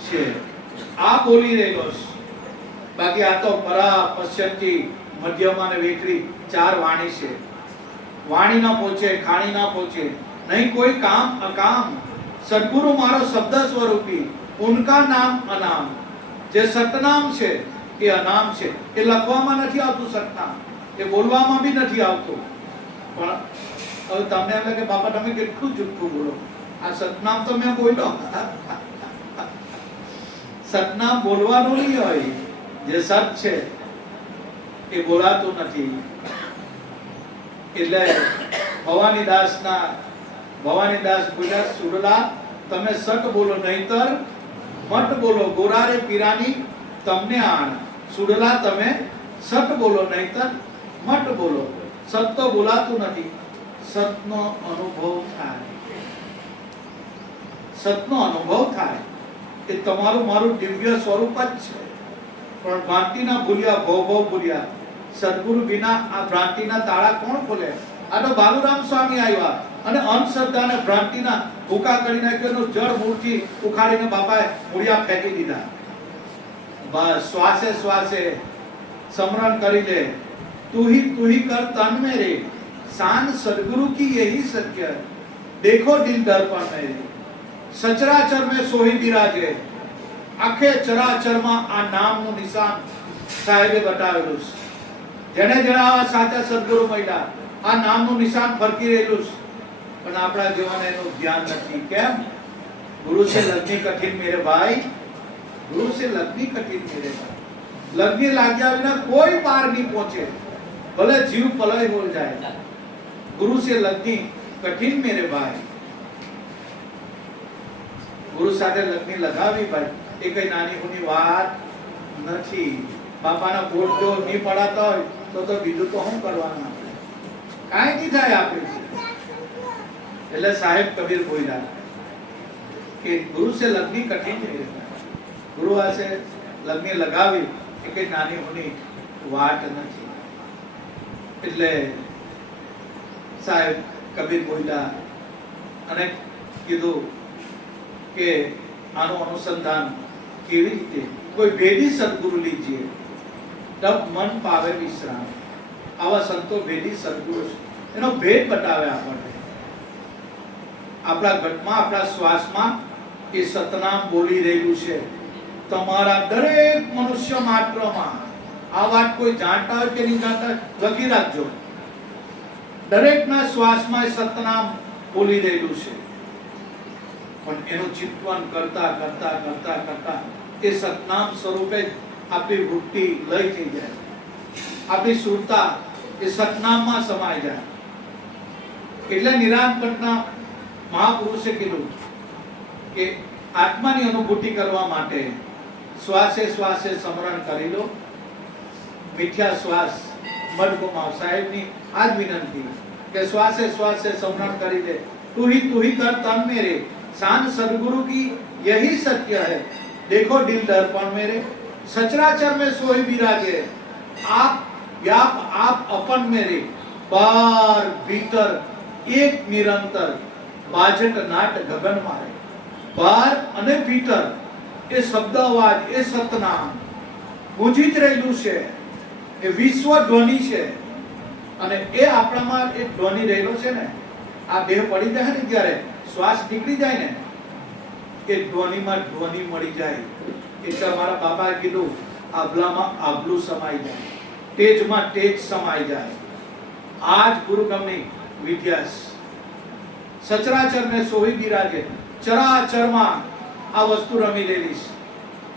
છે। આ બોલી રહેલો છે, બાકી આ તો પરા, પશ્ચિમથી, મધ્યમાં અને વેકરી ચાર વાણી છે। વાણી ના પહોંચે, ખાણી ના પહોંચે, નહીં કોઈ કામ અકામ। સદગુરુ મારો શબ્દ સ્વરૂપી, ઉનકા નામ અનામ। જે સતનામ છે એ અનામ છે, એ લખવામાં નથી આવતું સતનામ, એ બોલવામાં બી નથી આવતું। પણ હવે તમને એમ લાગે બાપા તમે કેટલું જુઠ્ઠું બોલો, આ સતનામ તો મેં બોલ્યો। સતનામ બોલવાનું નહીં હોય, જે સત છે એ બોલાતું નથી। એટલે ભવાનીદાસ બોલ્યા સુરલા તમે સત બોલો નહીતર મત બોલો, ગોરારે પીરાની તમને આણ। સુરલા તમે સત બોલો નહીતર મત બોલો। સત તો બોલાતું નથી, સતનો અનુભવ થાય, સતનો અનુભવ થાય એ તમારું મારું દિવ્ય સ્વરૂપ જ છે। પણ ભ્રાંતિના ભૂલ્યા, ભવ ભૂલ્યા, સદગુરુ વિના આ ભ્રાંતિના તાળા કોણ ખોલે? આ તો બાલુરામ સ્વામી આવ્યા અને અંધશ્રદ્ધાને ભ્રાંતિના ભૂકા કરી નાખ્યો, જળ મૂળથી ઉખાડીને બાપાએ મૂળિયા ફેંકી દીધા। બસ શ્વાસે શ્વાસે સ્મરણ કરી ले, तू ही कर तन मेरे, शान सदगुरु की यही सत्य, देखो दिल दर्पण मेरे। सचराचर में सोही बिराजे, आखे चराचर में आ नामનું નિશાન સાહેબે બતાવેલું છે। જેને જણાવવા સાચા સદગુરુ મળ્યા, આ નામનું નિશાન ફરકી રહેલું છે, પણ આપણા જીવન એનું ધ્યાન નથી। કેમ? ગુરુ से लगनी कठिन मेरे भाई, गुरु से लगनी कठिन मेरे भाई। लगनी लाग्या बिना कोई पार नहीं पहुंचे, भले जीव पलय हो जाए। गुरु से लगनी कठिन मेरे भाई। गुरु સાથે લગ્ની લગાવી ભાઈ એ કઈ નાની મોટી વાત નથી। બાપાના બોટ જો નહીં પડાતા હોય તો બીજું તો શું કરવાનું આપણે? કાંઈ નહીં થાય આપણે. એટલે સાહેબ કબીર બોલ્યા કે ગુરુ से लगनी कठिन नहीं रहता. गुरु से लगनी लगावी એ કઈ નાની મોટી વાત નથી. એટલે સાહેબ કબીર બોલ્યા અને કીધું કે આનું અનુસંધાન કેવી રીતે? કોઈ ભેદી સદગુરુ લીજીએ તબ મન પાવે વિશ્રામ. આવા સંતો ભેદી સદગુરુ એનો ભેદ બતાવે આપણને. આપણા ઘટમાં આપણા શ્વાસમાં એ સતનામ બોલી રહેલું છે. તમારા દરેક મનુષ્ય માત્રમાં આ વાત કોઈ જાણતા હોય કે નહીં જાણતા લખી રાખજો. દરેકના શ્વાસમાં એ સતનામ બોલી રહેલું છે. પણ એનું ચિંતન કરતા કરતા કરતા કરતા એ સતનામ સ્વરૂપે આપણી વૃત્તિ લઈ થઈ જાય. આપણી સુરતા એ સતનામમાં સમાઈ જાય. એટલે નિરાંતના મહાપુરુષે કીધું કે આત્માની અનુભૂતિ કરવા માટે શ્વાસે શ્વાસે સ્મરણ કરી લો. મિથ્યા શ્વાસ મત ગુમાવ. સાહેબની આ જ વિનંતી કે શ્વાસે શ્વાસે સ્મરણ કરી દે. તું ही कर तन मेरे शान सदगुरु की यही सत्य है. देखो दिल दर्पण मेरे सचराचर में सोई विराजे. आप व्याप आप अपन मेरे बार भीतर एक निरंतर बाजट नाट गगन मारे. બાર અને ભીતર એ શબ્દ અવાજ એ સતનામ ગુંજી જ રહેલું છે. એ વિશ્વ ધ્વનિ છે અને એ આપણામાં એક ધ્વનિ રહેલો છે ને. આ દેહ પડી જાય ને ત્યારે શ્વાસ નીકળી જાય ને એ ધ્વનિમાં ધ્વનિ મળી જાય. એટલે મારા બાપાએ કીધું આભલામાં આભલું સમાઈ જાય, તેજમાં તેજ સમાઈ જાય. આ જ ગુરુગમની વિદ્યા. સચરાચર ને સોઈ બિરાજે. ચરાચરમાં આ વસ્તુ રમી રહેલી છે.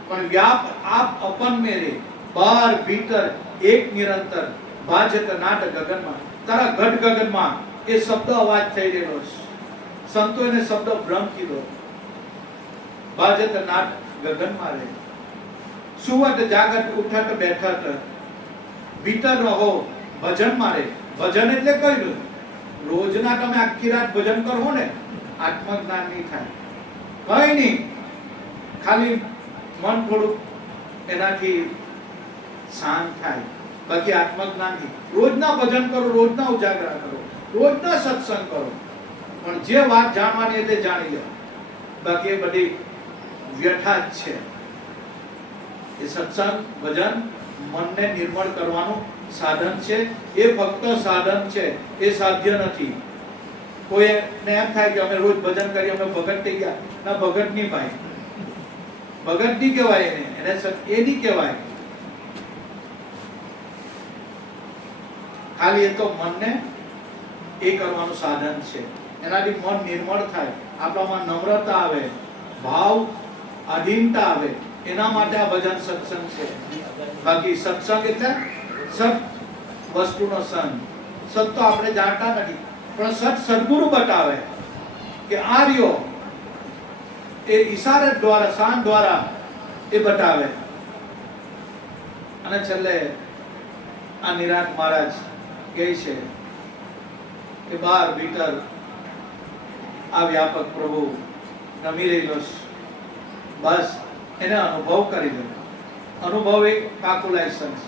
પણ વ્યાપ આપ અપન મેરે બાર ભીતર એક નિરંતર બાજત નાટ ગગનમાં. તારા ઘટ ગગનમાં એ શબ્દ અવાજ થઈ રહેલો છે. સંતો એને શબ્દ બ્રહ્મ કીધો. બાજત નાટ ગગનમાં રહે. સુવત જાગત ઉઠત બેઠત ભીતર રહો ભજન મારે. ભજન એટલે કયું? રોજના તમે આખી રાત ભજન કરો ને આત્મજ્ઞાન નહીં થાય. કઈ નહીં, ખાલી મન થોડું એનાથી શાંત થાય. બાકી આત્મજ્ઞાન થી રોજના ભજન કરો, રોજના ઉજાગરા કરો, રોજના સત્સંગ કરો. પણ જે વાત જાણવાની તે જાણી લો. બાકી એ બધી વ્યથા જ છે. એ સત્સંગ ભજન મનને નિર્મળ કરવાનું સાધન છે. એ ફક્ત સાધન છે, એ સાધ્ય નથી. કોઈને એમ થાય કે અમે રોજ ભજન કરીએ અમે ભગત થઈ ગયા. ના, ભગત નહીં ભાઈ. ભગત નહીં કહેવાય એને એ નહીં કહેવાય. ખાલી એ તો મનને એ કરવાનું સાધન છે. એનાથી મન નિર્મળ થાય, આપણામાં નમ્રતા આવે, ભાવ અધીનતા આવે. એના માટે આ ભજન સત્સંગ છે. બાકી સત્સંગ એટલે સત વસ્તુનો સંગ. સત તો આપણે જાણતા નથી, પણ સત સદગુરુ બતાવે કે આ રહ્યો. એ ઈશારા દ્વારા શાન દ્વારા એ બતાવે. અને છેલ્લે આ નિરાંત મહારાજ કહે છે કે બાર ભીતર આ વ્યાપક પ્રભુ રમી રહેલો છે. બસ એને અનુભવ કરી લો. અનુભવ એક પાકું લાયસન્સ.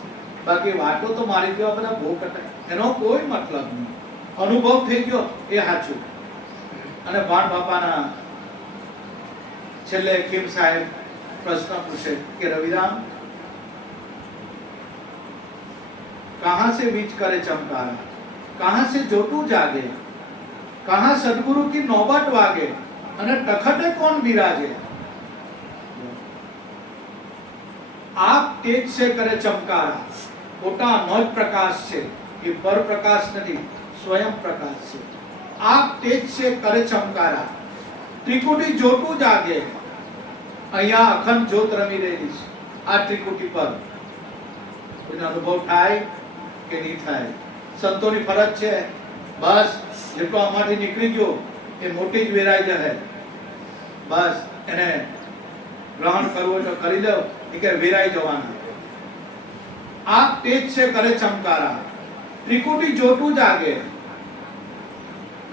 બાકી વાતો તો મારી જેવા બધા બહુ કટાય, એનો કોઈ મતલબ નહીં. અનુભવ થઈ ગયો એ સાચું. અને ભાણ બાપાના છેલ્લે ખીમ સાહેબ પ્રશ્ન પૂછે કે રવિરામ कहां से बीच करे चमकारा, कहां से जोटू जागे, कहां सदगुरु की नौबत वागे અને તખતે કોણ બિરાજે. આપ તેજ से करे चमकारा. પોતાનો જ પ્રકાશ છે, એ પર પ્રકાશ નથી, સ્વયં પ્રકાશ છે. આપ તેજ से करे चमकारा. ત્રિકુટી જોટું જાગે. અહીંયા અખંડ જ્યોત રમી રહેલી છે આ ત્રિકુટી પર. એનો અનુભવ થાય કે નહીં થાય. સંતોની ફરજ છે બસ જેટલો આમાંથી નીકળી ગયો એ મોટી જ વેરાઈ જાય. બસ એને ગ્રહણ કરવું તો કરી લો, એ કે વેરાઈ જવાના. आग तेज से करे चमकारा, त्रिकुटी जोटू जागे,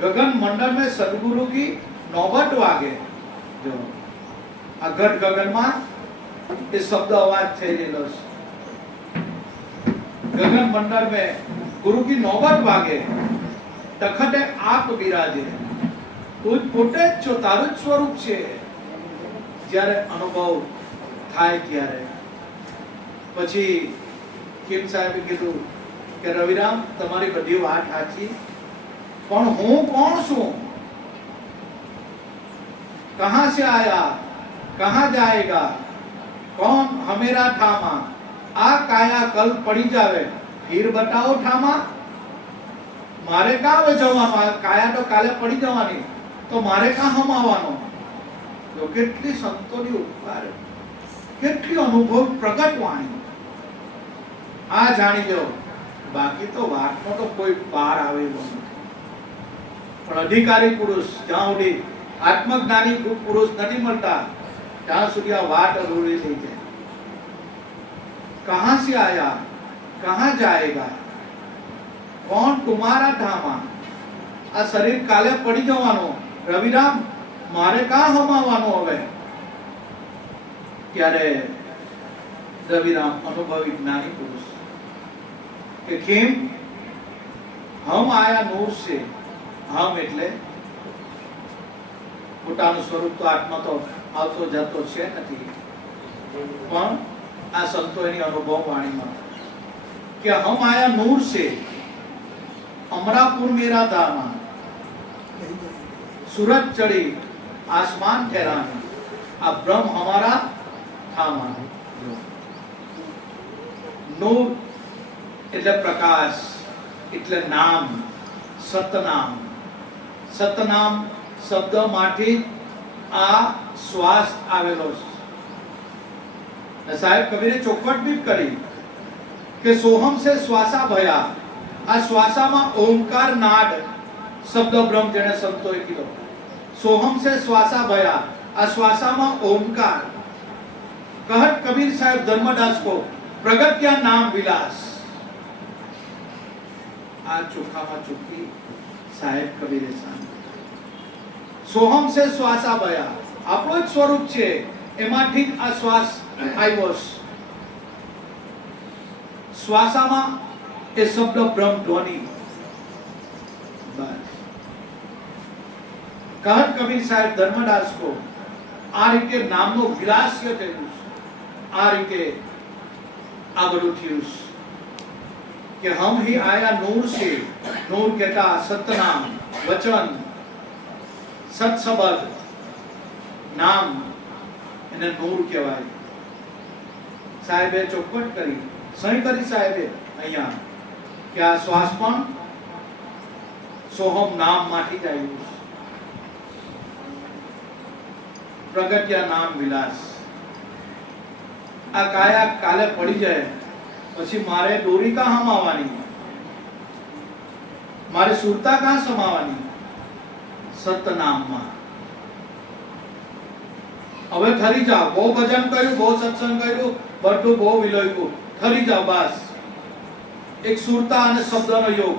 गगन मंडल में सदगुरु की नौबत वागे। जो अगट गगन में ये शब्द अवाज थे जेलोस, गगन मंडल में गुरु की नौबत वागे, तखते आप विराजे, તું પોતે જ છો, તારું જ સ્વરૂપ છે। જ્યારે અનુભવ થાય ત્યારે પછી કિમ સાહેબે કીધું કે રવિરામ તમારી બધી વાત સાચી, પણ હું કોણ છું, कहां से आया, कहां जाएगा, कौन हमेरा ठामा, आ काया कल पड़ी जावे, फिर बताओ ठामा। मारे का जवाना, काया तो काले पड़ी जवानी, तो मारे का हम आवવાનો। જો કેટલી સંતોની ઉપકાર, કેટલી અનુભવ પ્રગટ વાણી, આ જાણી લો। બાકી તો વાતનો તો કોઈ પાર આવે એવો નથી, પણ અધિકારી પુરુષ જ્યાં સુધી આત્મજ્ઞાની પુરુષ નથી મળતા ત્યાં સુધી આ વાત અધૂરી થઈ જાય। कहां से आया, कहां जाएगा, कौन तुम्हारा ધામા, આ શરીર કાલે પડી જવાનો, રવિરામ મારે કા હમાવાનો હવે। ત્યારે રવિરામ અનુભવી જ્ઞાની પુરુષ કે કેમ, હમ આયા નૂર से, હમ એટલે પોતાનું સ્વરૂપ તો આત્મા તો આવતો જતો છે નથી, પણ આ સંતો એની અનુભવ વાણીમાં કે હમ આયા નૂર से, अमरापुर मेरा दामा, सूरज चढ़ी आसमान ठहराना, आ ब्रह्म हमारा थामा। नूर એટલે પ્રકાશ, એટલે નામ, સતનામ। સતનામ શબ્દ માંથી આ શ્વાસ આવેલો છે। સાહેબ કબીરે ચોખવટ બી કરી કે સોહમ से શ્વાસા ભયા, આ શ્વાસામાં ઓમકાર નાદ શબ્દ બ્રહ્મ જેને સંતોએ કીધો, સોહમ से શ્વાસા ભયા, આ શ્વાસામાં ઓમકાર। કહત કબીર સાહેબ ધર્મદાસ को પ્રગટ્યા નામ વિલાસ, આ ચોખામાં ચોખ્ખી સાહેબ કબીરે સાહેબ સોહમ से શ્વાસા ભયા, આપણો જ સ્વરૂપ છે, એમાંથી જ આ શ્વાસ આવ્યો છે। શ્વાસામાં એ શબ્દ બ્રહ્મ ધ્વનિ, બસ। કહત કબીર સાહેબ ધર્મદાસ को આ રીતે નામનો વિલાસ્ય થયું છે, આ રીતે આ બધું થયું છે કે હમ ही आया नूर से, नूर कहता सतनाम, वचन, સત્સબદ, નામ, એને નૂર કહેવાય। સાહેબે ચોખવટ કરી, સહી કરી સાહેબે અહીંયા કે આ શ્વાસ પણ સોહમ નામ માંથી જ આવ્યું છે। પ્રગટ્યા નામ વિલાસ, આ કાયા કાલે પડી જાય પછી મારે દોરી કા હમાવાની, મારે સુરતા કા સમાવાની, સતનામમાં। હવે થરી જાઓ, બહુ ભજન કર્યું, બહુ સત્સંગ કર્યું, બધું બહુ વિલોયકું, થરી જાઓ બસ। એક સુરતા અને શબ્દનો યોગ,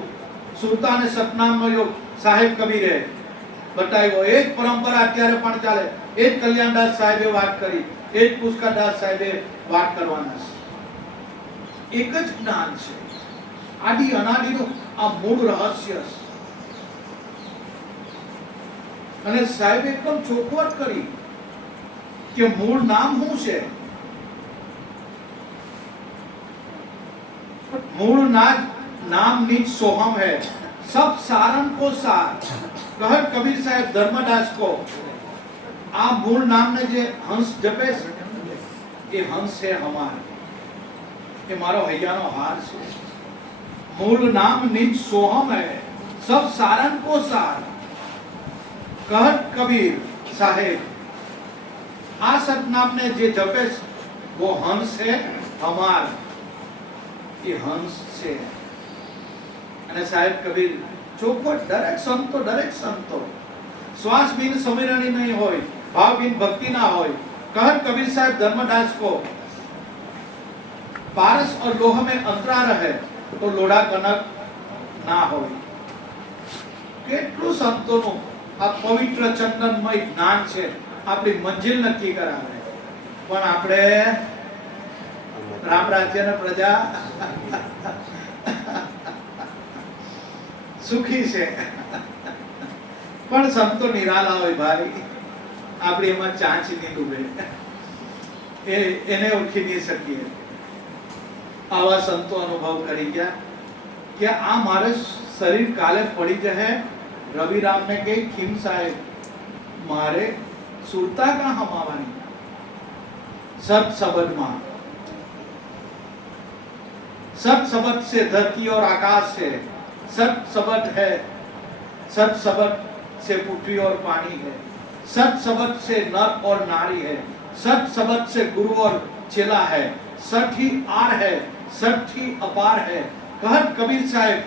સુરતા અને સતનામનો યોગ સાહેબ કબીરે બતાવ્યો। એ જ પરંપરા અત્યારે પણ ચાલે, એ જ કલ્યાણદાસ સાહેબે વાત કરી, એ જ પુષ્કરદાસ સાહેબે વાત કરવાના છે। એક જ જ્ઞાન છે, આદિ અનાદિનું આ મૂળ રહસ્ય છે। અને સાહેબે એકદમ ચોખવટ કરી કે મૂળ નામ શું છે, मूल नाम निज सोहम है, सब सारन को सार। कहत कबीर साहेब धर्मदास को आ मूल नाम ने जे हंस जपे ये हंस है हमार, ये मारो हैयानो हार से। मूल नाम निज सोहम है, सब सारन को सार। कहत कबीर साहेब आ सतनाम ने जे जपे वो हंस है हमार, ये हंस છે। અને સાહેબ કબીર ચોખવટ દરેક સંતો શ્વાસ બિન સમીરણી નહીં હોય, ભાવ બિન ભક્તિ ના હોય। કહત કબીર સાહેબ ધર્મદાસ को पारस और लोह में अंतरा रहे तो लोढ़ा कनक ना होय। કેટલું સંતોનું આ પવિત્ર ચંદનમય જ્ઞાન છે, આપણી મંજિલ નક્કી કરાવે. પણ આપણે રામ રાજ્યના પ્રજા સુખી છે, પણ સંતો નિરાલા હોય ભાઈ, આપણે એમાં ચાંચ નહીં ડૂબે, એને ઓળખી નહીં શકીએ. આવા સંતો અનુભવ કરી ગયા કે આ મારે શરીર કાલે પડી જશે. રવિરામ ને કે ખીમ સાહેબ મારે સુરતા કા હમાવાની सत शब्द मां, सत शब्द से धरती और आकाश है, सत शब्द है, सत शब्द से पृथ्वी और पानी है, सत शब्द से नर और नारी है, सत शब्द से गुरु और चेला है, सत ही आर है, सत ही अपार है. कहत कबीर साहेब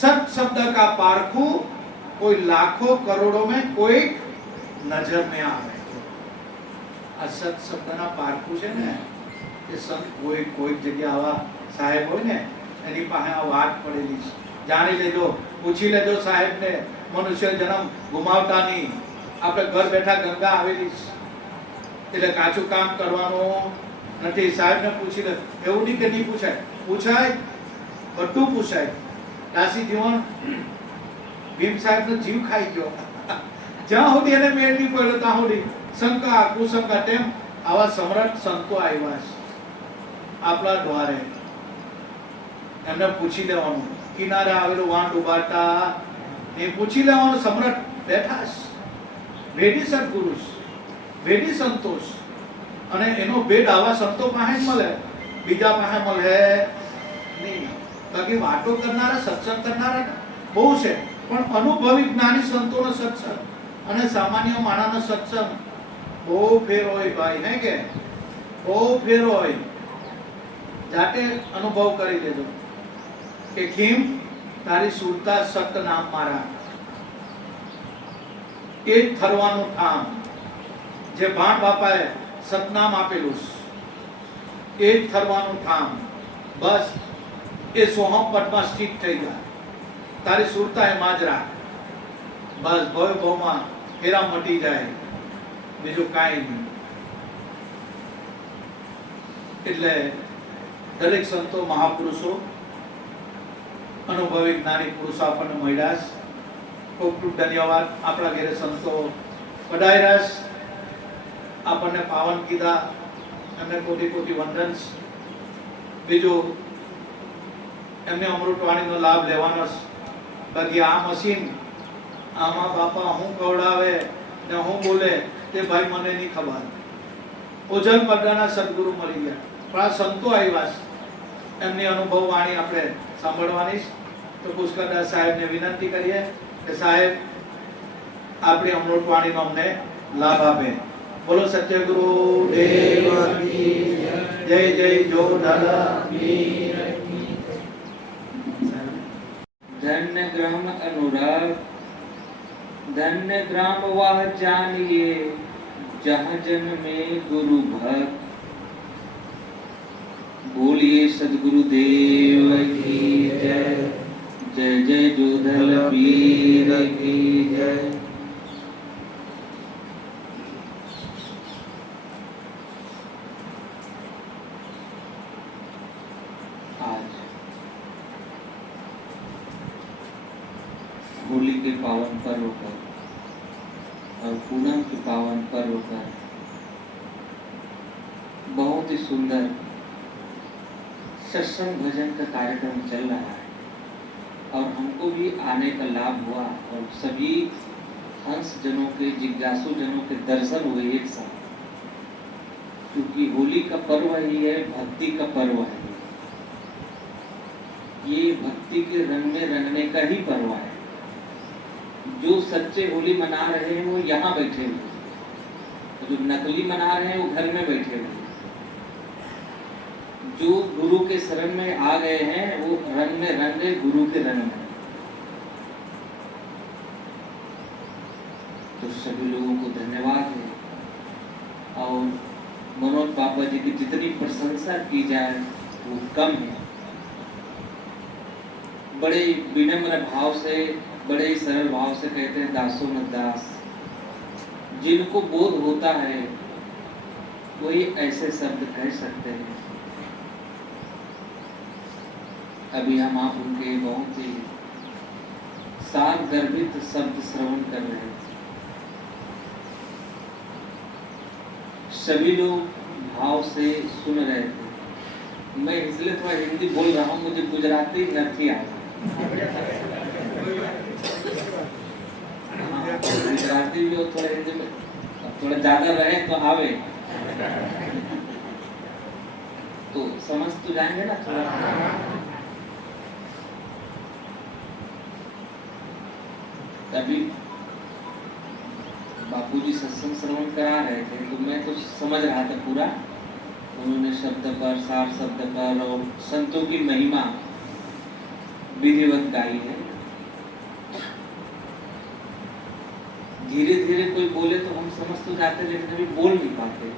सत शब्द का पारखू कोई लाखों करोड़ों में कोई नजर में आवे. આ સત શબ્દના પારખું છે ને એ સંત કોઈ જગ્યા આવા સાહેબ હોય ને એની પાસે આ વાત પડેલી છે, જાણી લેજો, પૂછી લેજો સાહેબને. મનુષ્ય જન્મ ગુમાવતા નહીં, આપણે ઘર બેઠા ગંગા આવેલી છે, એટલે કાચું કામ કરવાનું નથી. સાહેબને પૂછી લે, એવું નહીં કે નહીં પૂછાય, પૂછાય, બધું પૂછાય. દાસી જીવન ભીમ સાહેબનો જીવ ખાઈ ગયો, જ્યાં સુધી એને મેળ નહીં પડ્યો ત્યાં સુધી શંકા કુશંકા. તેમ આવા સમ્રાટ સંતો આવ્યા છે આપણા દ્વારે, એમને પૂછી લેવાનું. કિનારે આવેલું વાંડ ઉભારતા એ પૂછી લેવાનું. સમ્રાટ બેઠા છે, ભેડી સદગુરુ, ભેડી સંતોષ, અને એનો ભેદ આવા સંતો પાસે જ મળે, બીજા પાસે મળે નહીં. બાકી વાતો કરનારા સત્સંગ કરનારા બહુ છે, પણ અનુભવી જ્ઞાની સંતોનો સત્સંગ અને સામાન્ય માણસનો સત્સંગ બહુ ફેર હોય ભાઈ, હે કે બહુ ફેર હોય. જાતે અનુભવ કરી લેજો કે ખીમ તારી સુરતા સત નામ મારા, એ જ થરવાનું ઠામ. જે ભાણ બાપાએ સતનામ આપેલું એ જ થરવાનું ઠામ. બસ એ સોહમ પદમાં સ્થિત થઈ જાય. તારી સુરતા એમાં જ રાખ. બસ ભય ભવમાં ફેરા મટી જાય, બીજું કાંઈ નહીં. એટલે દરેક સંતો મહાપુરુષો અનુભવી જ્ઞાની પુરુષો આપણને મળ્યા છે. ખૂબ ખૂબ ધન્યવાદ. આપણા ઘરે સંતો પધાર્યા છે, આપણને પાવન કીધા, એમને કોટી કોટી વંદન. બીજું એમને અમૃતવાણીનો લાભ લેવાનો છે. બાકી આ મશીન આમાં બાપા હું કવડાવે ને હું બોલે તે ભાઈ મને નહીં ખબર. ઓજલ પગડાના સદગુરુ મળી ગયા, પણ આ સંતો આવ્યા છે, એમની અનુભવ વાણી આપણે સાંભળવાની છે. તો પુષ્કરદાસ સાહેબને વિનંતી કરીએ કે સાહેબ આપણી અમૃતવાણીનો અમને લાભ આપે. બોલો સત્યગુરુ દેવ કી જય. જય જોધાલા. धन्य ग्राम अनुराग, धन्य ग्राम वह जानिए जहाँ जन में गुरु भक्त. बोलिए सद्गुरु देव की जय. जय जय जोधल पीर की जय. होली के पावन पर्व पर और पूनम के पावन पर्व पर बहुत ही सुंदर सत्संग भजन का कार्यक्रम चल रहा है और हमको भी आने का लाभ हुआ और सभी हंस जनों के, जिज्ञासु जनों के दर्शन हुए एक साथ, क्योंकि होली का पर्व ही है, भक्ति का पर्व है. ये भक्ति के रंग में रंगने का ही पर्व है. जो सच्चे होली मना रहे हैं वो यहाँ बैठे हुए, जो नकली मना रहे हैं वो घर में बैठे हुए. जो गुरु के शरण में आ गए हैं वो रंग में रंगे गुरु के रंग में. तो सभी लोगों को धन्यवाद है. और मनोज बाबा जी की जितनी प्रशंसा की जाए वो कम है। बड़े विनम्र भाव से, बड़े ही सरल भाव से कहते हैं दासो न दास। जिनको बोध होता है वही ऐसे शब्द कह सकते हैं। अभी हम आप उनके बहुत ही सार गर्भित शब्द श्रवण कर रहे हैं। सभी लोग भाव से सुन रहे थे। मैं इसलिए थोड़ा हिंदी बोल रहा हूँ, मुझे गुजराती नहीं आता। हाँ, गुजराती भी हो थोड़ा, हिंदी में थोड़ा ज्यादा रहे तो आवे तो समझ तो जाएंगे ना थोड़ा। तभी बापूजी सत्संग श्रवण करा रहे थे तो मैं तो समझ रहा था पूरा। उन्होंने शब्द पर, सार शब्द पर और संतों की महिमा विधिवत गाई है। धीरे धीरे कोई बोले तो हम समझ तो जाते, लेकिन कभी बोल नहीं पाते।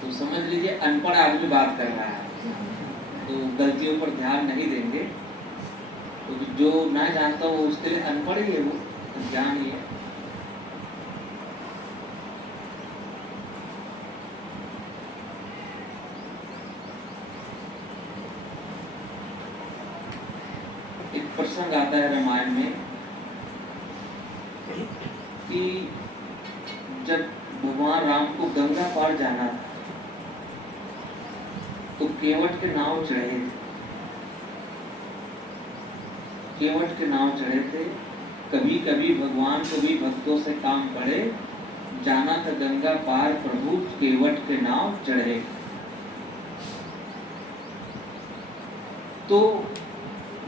तो समझ लीजिए अनपढ़ आदमी बात कर रहा है, तो गलतियों पर ध्यान नहीं देंगे। तो जो ना जानता वो उसके लिए अनपढ़ ही है, वो ज्ञान ही है। एक प्रसंग आता है रामायण में कि जब भगवान राम को गंगा पार जाना था तो केवट के नाव चढ़े थे। केवट के नाव चढ़े थे। कभी कभी भगवान को भी भक्तों से काम पड़े, जाना था गंगा पार, प्रभु केवट के नाव चढ़े। तो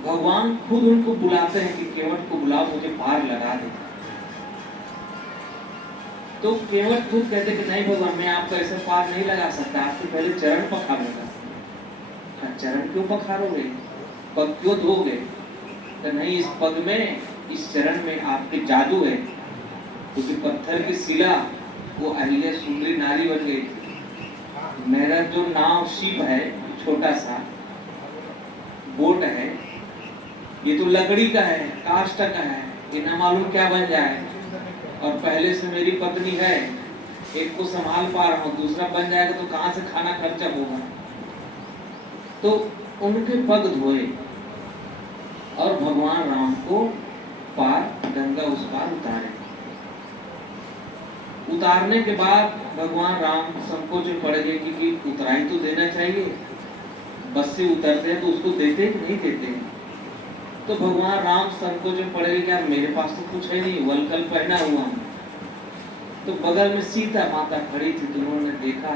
भगवान खुद उनको बुलाते हैं कि केवट को बुलाओ, मुझे पार लगा दे। तो केवट खुद कहते कि नहीं भगवान, मैं आपको ऐसे पार नहीं लगा सकता, आपके पहले चरण पखारूंगा। चरण क्यों पखारोगे, पग क्यों धोगे? तो नहीं, इस पग में, इस चरण में आपके जादू है। क्योंकि पत्थर की शिला वो अहिल्या सुंदरी नारी बन गई। मेरा जो नाव शिव है, छोटा सा बोट है, ये तो लकड़ी का है, काष्ठ का है, ये ना मालूम क्या बन जाए। और पहले से मेरी पत्नी है, एक को संभाल पा रहा हूँ, दूसरा बन जाएगा तो कहाँ से खाना खर्चा होगा। तो उनके पग धोए और भगवान राम को पार, गंगा उस पार उतारे। उतारने के बाद भगवान राम संकोच में पड़ गए कि उतराई तो देना चाहिए। बस से उतरते हैं तो उसको देते कि नहीं देते। तो भगवान राम संकोच में पड़ गए कि यार मेरे पास तो कुछ है नहीं, वलकल पहना हुआ हूं। तो बगल में सीता माता खड़ी थी, तो उन्होंने देखा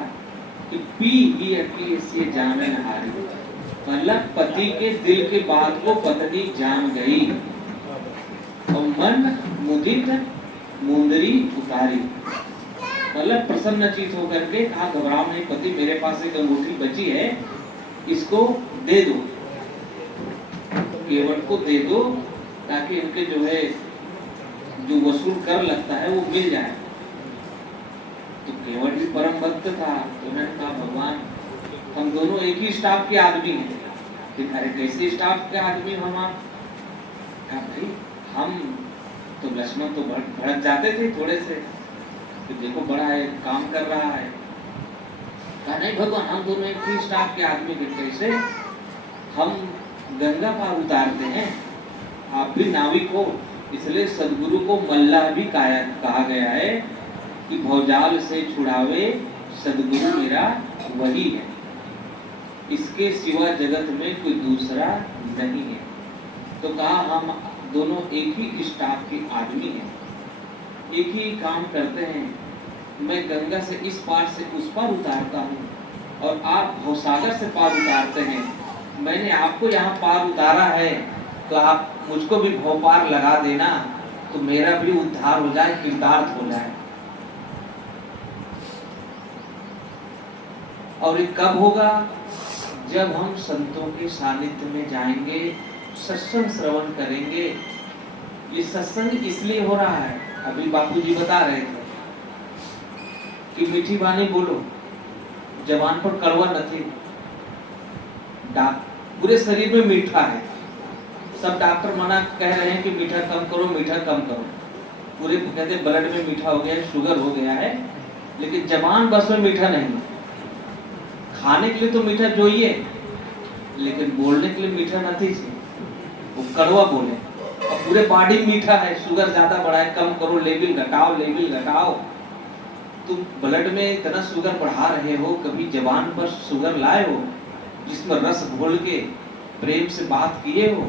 कि पी ही अकी से जाने नहारी। मतलब पति के दिल के बात को पत्नी जान गई और मन मुदित मुंदरी उतारी। मतलब प्रसन्नचित होकर के कहा, घबराओ नहीं पति, मेरे पास एक अंगूठी बची है, इसको दे दो, केवट को दे दो, ताकि इनके जो है जो वसूल कर लगता है वो मिल जाए। तो केवट भी परम भक्त था। तो उन्होंने कहा, भगवान हम दोनों एक ही स्टाफ के आदमी हैं। अरे कैसे स्टाफ के आदमी हम आप? कहा भाई हम तो लक्ष्मण तो भड़क जाते थे थोड़े से, तो देखो बड़ा है, काम कर रहा है। कहा नहीं भगवान, हम दोनों एक ही स्टाफ के आदमी हैं। कैसे? हम गंगा पार उतारते हैं, आप भी नाविक हो, इसलिए सदगुरु को मल्ला भी कहा गया है कि भौजाल से छुड़ावे सदगुरु मेरा वही है, इसके सिवा जगत में कोई दूसरा नहीं है। तो कहा हम दोनों एक ही स्टाफ के आदमी हैं, एक ही काम करते हैं। मैं गंगा से इस पार से उस पार उतारता हूँ और आप भवसागर से पार उतारते हैं। मैंने आपको यहाँ पार उतारा है, तो आप मुझको भी भव पार लगा देना, तो मेरा भी उद्धार हो जाए, कृतार्थ हो जाए। और ये कब होगा? जब हम संतों के सानिध्य में जाएंगे, सत्संग श्रवण करेंगे। ये सत्संग इसलिए हो रहा है, अभी बापूजी बता रहे थे कि मीठी वाणी बोलो, जबान पर कड़वा नहीं, पूरे शरीर में मीठा है, सब डॉक्टर मना कह रहे हैं कि मीठा कम करो, मीठा कम करो, पूरे कहते ब्लड में मीठा हो गया है, शुगर हो गया है, लेकिन जबान बस में मीठा नहीं। खाने के लिए तो मीठा चाहिए, लेकिन बोलने के लिए मीठा नहीं चाहिए, वो कड़वा बोले। और पूरे बॉडी मीठा है, शुगर ज्यादा बढ़ा है, कम करो, लेवल घटाओ, लेवल घटाओ। तुम ब्लड में इतना शुगर बढ़ा रहे हो, कभी जबान पर शुगर लाए हो जिसमें रस घोल के प्रेम से बात किए हो?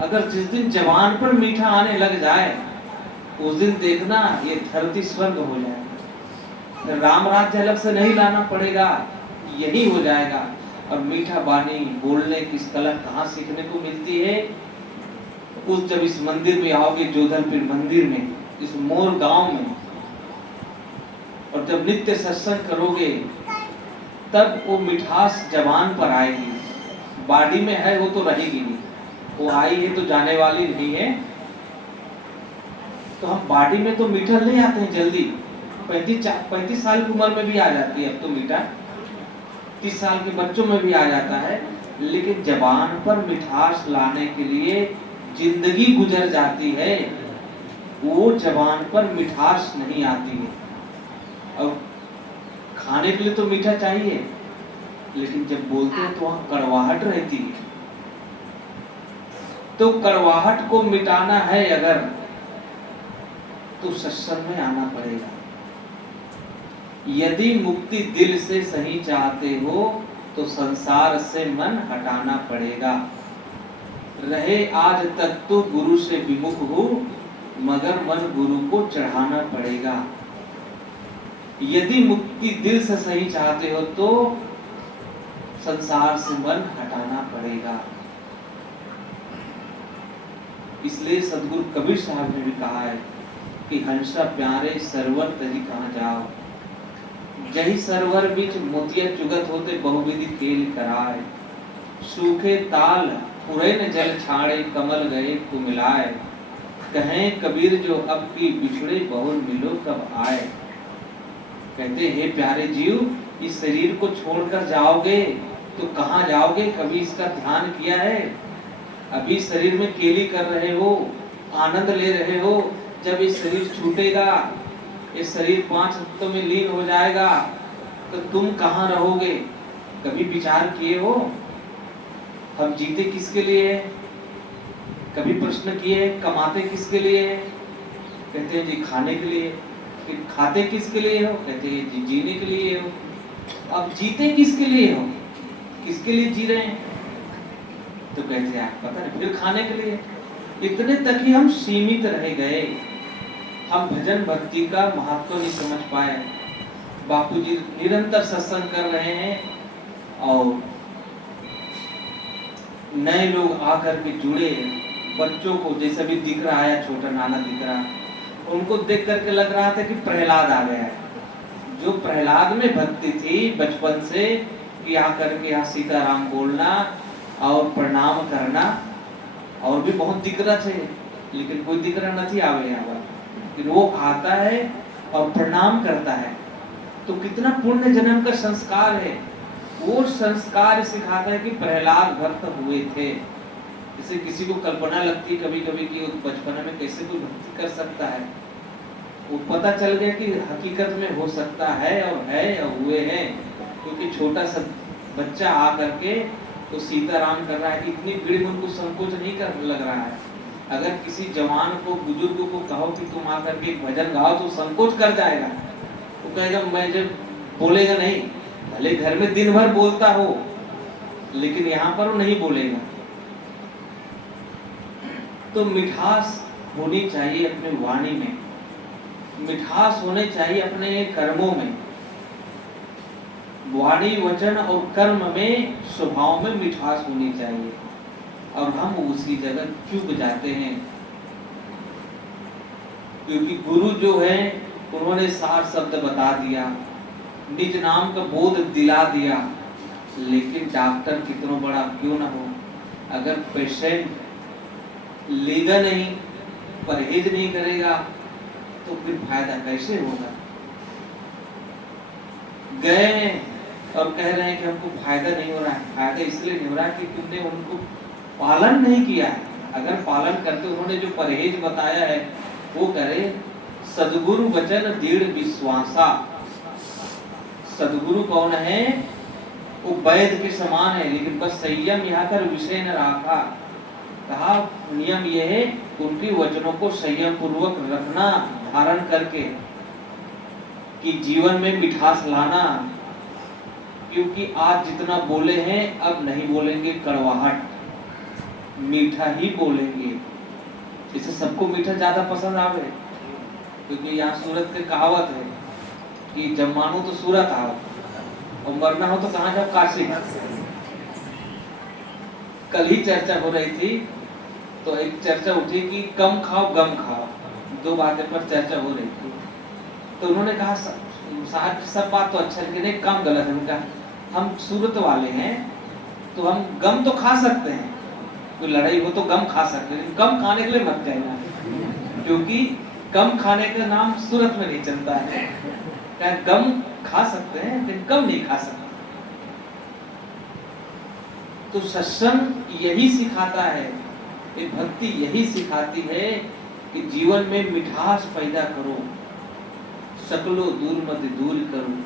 अगर जिस दिन जबान पर मीठा आने लग जाए उस दिन देखना ये धरती स्वर्ग हो जाएगा। राम राज्य अलग से नहीं लाना पड़ेगा, यही हो जाएगा। और मीठा बानी बोलने की कला कहाँ सीखने को मिलती है? उस जब इस मंदिर में आओगे, जोधलपुर मंदिर में, इस मोर गांव में, और जब नित्य सत्संग करोगे तब वो मिठास जबान पर आएगी। बॉडी में है वो तो रहेगी नहीं, वो आई है तो जाने वाली नहीं है। तो हम बॉडी में तो मीठा ले आते हैं जल्दी, 35 साल की उम्र में भी आ जाती है अब तो मीठा, 30 साल के बच्चों में भी आ जाता है, लेकिन जबान पर मिठास लाने के लिए जिंदगी गुजर जाती है, वो जबान पर मिठास नहीं आती है। और खाने के लिए तो मीठा चाहिए, लेकिन जब बोलते हैं तो वहां कड़वाहट रहती है। तो कड़वाहट को मिटाना है अगर, तो सत्संग में आना पड़ेगा। यदि मुक्ति दिल से सही चाहते हो तो संसार से मन हटाना पड़ेगा। रहे आज तक तो गुरु से विमुख हो, मगर मन गुरु को चढ़ाना पड़ेगा। यदि मुक्ति दिल से सही चाहते हो तो संसार से मन हटाना पड़ेगा। इसलिए सदगुरु कबीर साहब ने भी कहा है कि हंसा प्यारे सरवर तजी कहाँ जाओ, जही सरवर बीच मोतिया चुगत होते बहुविधि खेल कराए। सूखे ताल पुरे न जल छाड़े, कमल गए को मिलाए। कहें कबीर जो अब की बिछड़े, बहुर मिलो कब आए। कहते हे प्यारे जीव, इस शरीर को छोड़कर जाओगे तो कहाँ जाओगे? कभी इसका ध्यान किया है? अभी शरीर में केली कर रहे हो, आनंद ले रहे हो, जब ये शरीर छूटेगा, ये शरीर 5 हफ्तों में लीन हो जाएगा, तो तुम कहाँ रहोगे? कभी विचार किए हो? हम जीते किसके लिए है? कभी प्रश्न किए कमाते किसके लिए है? कहते हैं जी खाने के लिए। फिर खाते किसके लिए हो? कहते हैं जी जीने के लिए हो। अब जीते किसके लिए हो? किसके लिए जी रहे हैं? तो कहते हैं पता नहीं, फिर खाने के लिए। इतने तक ही हम सीमित रह गए, हम भजन भक्ति का महत्व नहीं समझ पाए। बापूजी निरंतर सत्संग कर रहे हैं और नए लोग आकर के जुड़े। बच्चों को जैसे भी दिख रहा है, छोटा नाना दिख रहा, उनको देख करके लग रहा था कि प्रहलाद आ गया है। जो प्रहलाद में भक्ति थी बचपन से कि आकर के यहाँ सीताराम बोलना और प्रणाम करना, और भी बहुत दिक्कत है, लेकिन कोई दिक्कत नहीं आवे यहाँ पर। लेकिन वो आता है और प्रणाम करता है, तो कितना पुण्य जन्म का संस्कार है। वो संस्कार सिखाता है कि प्रहलाद भक्त हुए थे। जैसे किसी को कल्पना लगती कभी कभी कि बचपन में कैसे कोई भक्ति कर सकता है, वो पता चल गया कि हकीकत में हो सकता है और हुए हैं। क्योंकि छोटा सा बच्चा आ करके तो सीताराम कर रहा है, इतनी भीड़ में उनको संकोच नहीं कर लग रहा है। अगर किसी जवान को बुजुर्ग को कहो कि तुम आकर के एक भजन गाओ तो संकोच कर जाएगा, वो कहेगा मैं जब बोलेगा नहीं, भले घर में दिन भर बोलता हो लेकिन यहाँ पर वो नहीं बोलेगा। तो मिठास होनी चाहिए अपने वाणी में, मिठास होने चाहिए अपने कर्मों में। वाणी वचन और कर्म में, स्वभाव में मिठास होनी चाहिए, और हम उसी जगह चूक जाते हैं। क्योंकि गुरु जो है उन्होंने 60 शब्द बता दिया, निज नाम का बोध दिला दिया, लेकिन डॉक्टर कितना बड़ा क्यों ना हो, अगर पेशेंट लेगा नहीं, परहेज नहीं करेगा, तो फिर फायदा कैसे होगा? गए और कह रहे हैं कि हमको फायदा नहीं हो रहा है। फायदा इसलिए नहीं हो रहा कि तुमने उनको पालन नहीं किया है। अगर पालन करते, उन्होंने जो परहेज बताया है वो करे। सदगुरु वचन दृढ़ विश्वासा। सदगुरु कौन है? वो वैद्य के समान है, लेकिन बस संयम यहाँ कर विषय न रखा। कहा नियम यह है उनके वचनों को संयम पूर्वक रखना, धारण करके, कि जीवन में मिठास लाना। क्योंकि आज जितना बोले हैं अब नहीं बोलेंगे कड़वाहट, मीठा ही बोलेंगे। इसे सबको मीठा ज्यादा पसंद आवे, क्योंकि यहाँ सूरत की कहावत है कि जब मानो तो सूरत आओ और मरना हो तो कहाँ जाओ? काशी। कल ही चर्चा हो रही थी तो एक चर्चा उठी कि कम खाओ गम खाओ, दो बातें पर चर्चा हो रही थी। तो उन्होंने कहा साहब सब बात तो अच्छा, लेकिन एक काम गलत है। उनका हम सूरत वाले हैं तो हम गम तो खा सकते हैं, कोई लड़ाई हो तो गम खा सकते हैं, लेकिन कम खाने के लिए मत कहना, क्योंकि कम खाने का नाम सूरत में नहीं चलता है। क्या गम खा सकते हैं लेकिन कम नहीं खा सकते। तो सत्संग यही सिखाता है, ये भक्ति यही सिखाती है कि जीवन में मिठास पैदा करो, सकलो दूर मत दूर करो,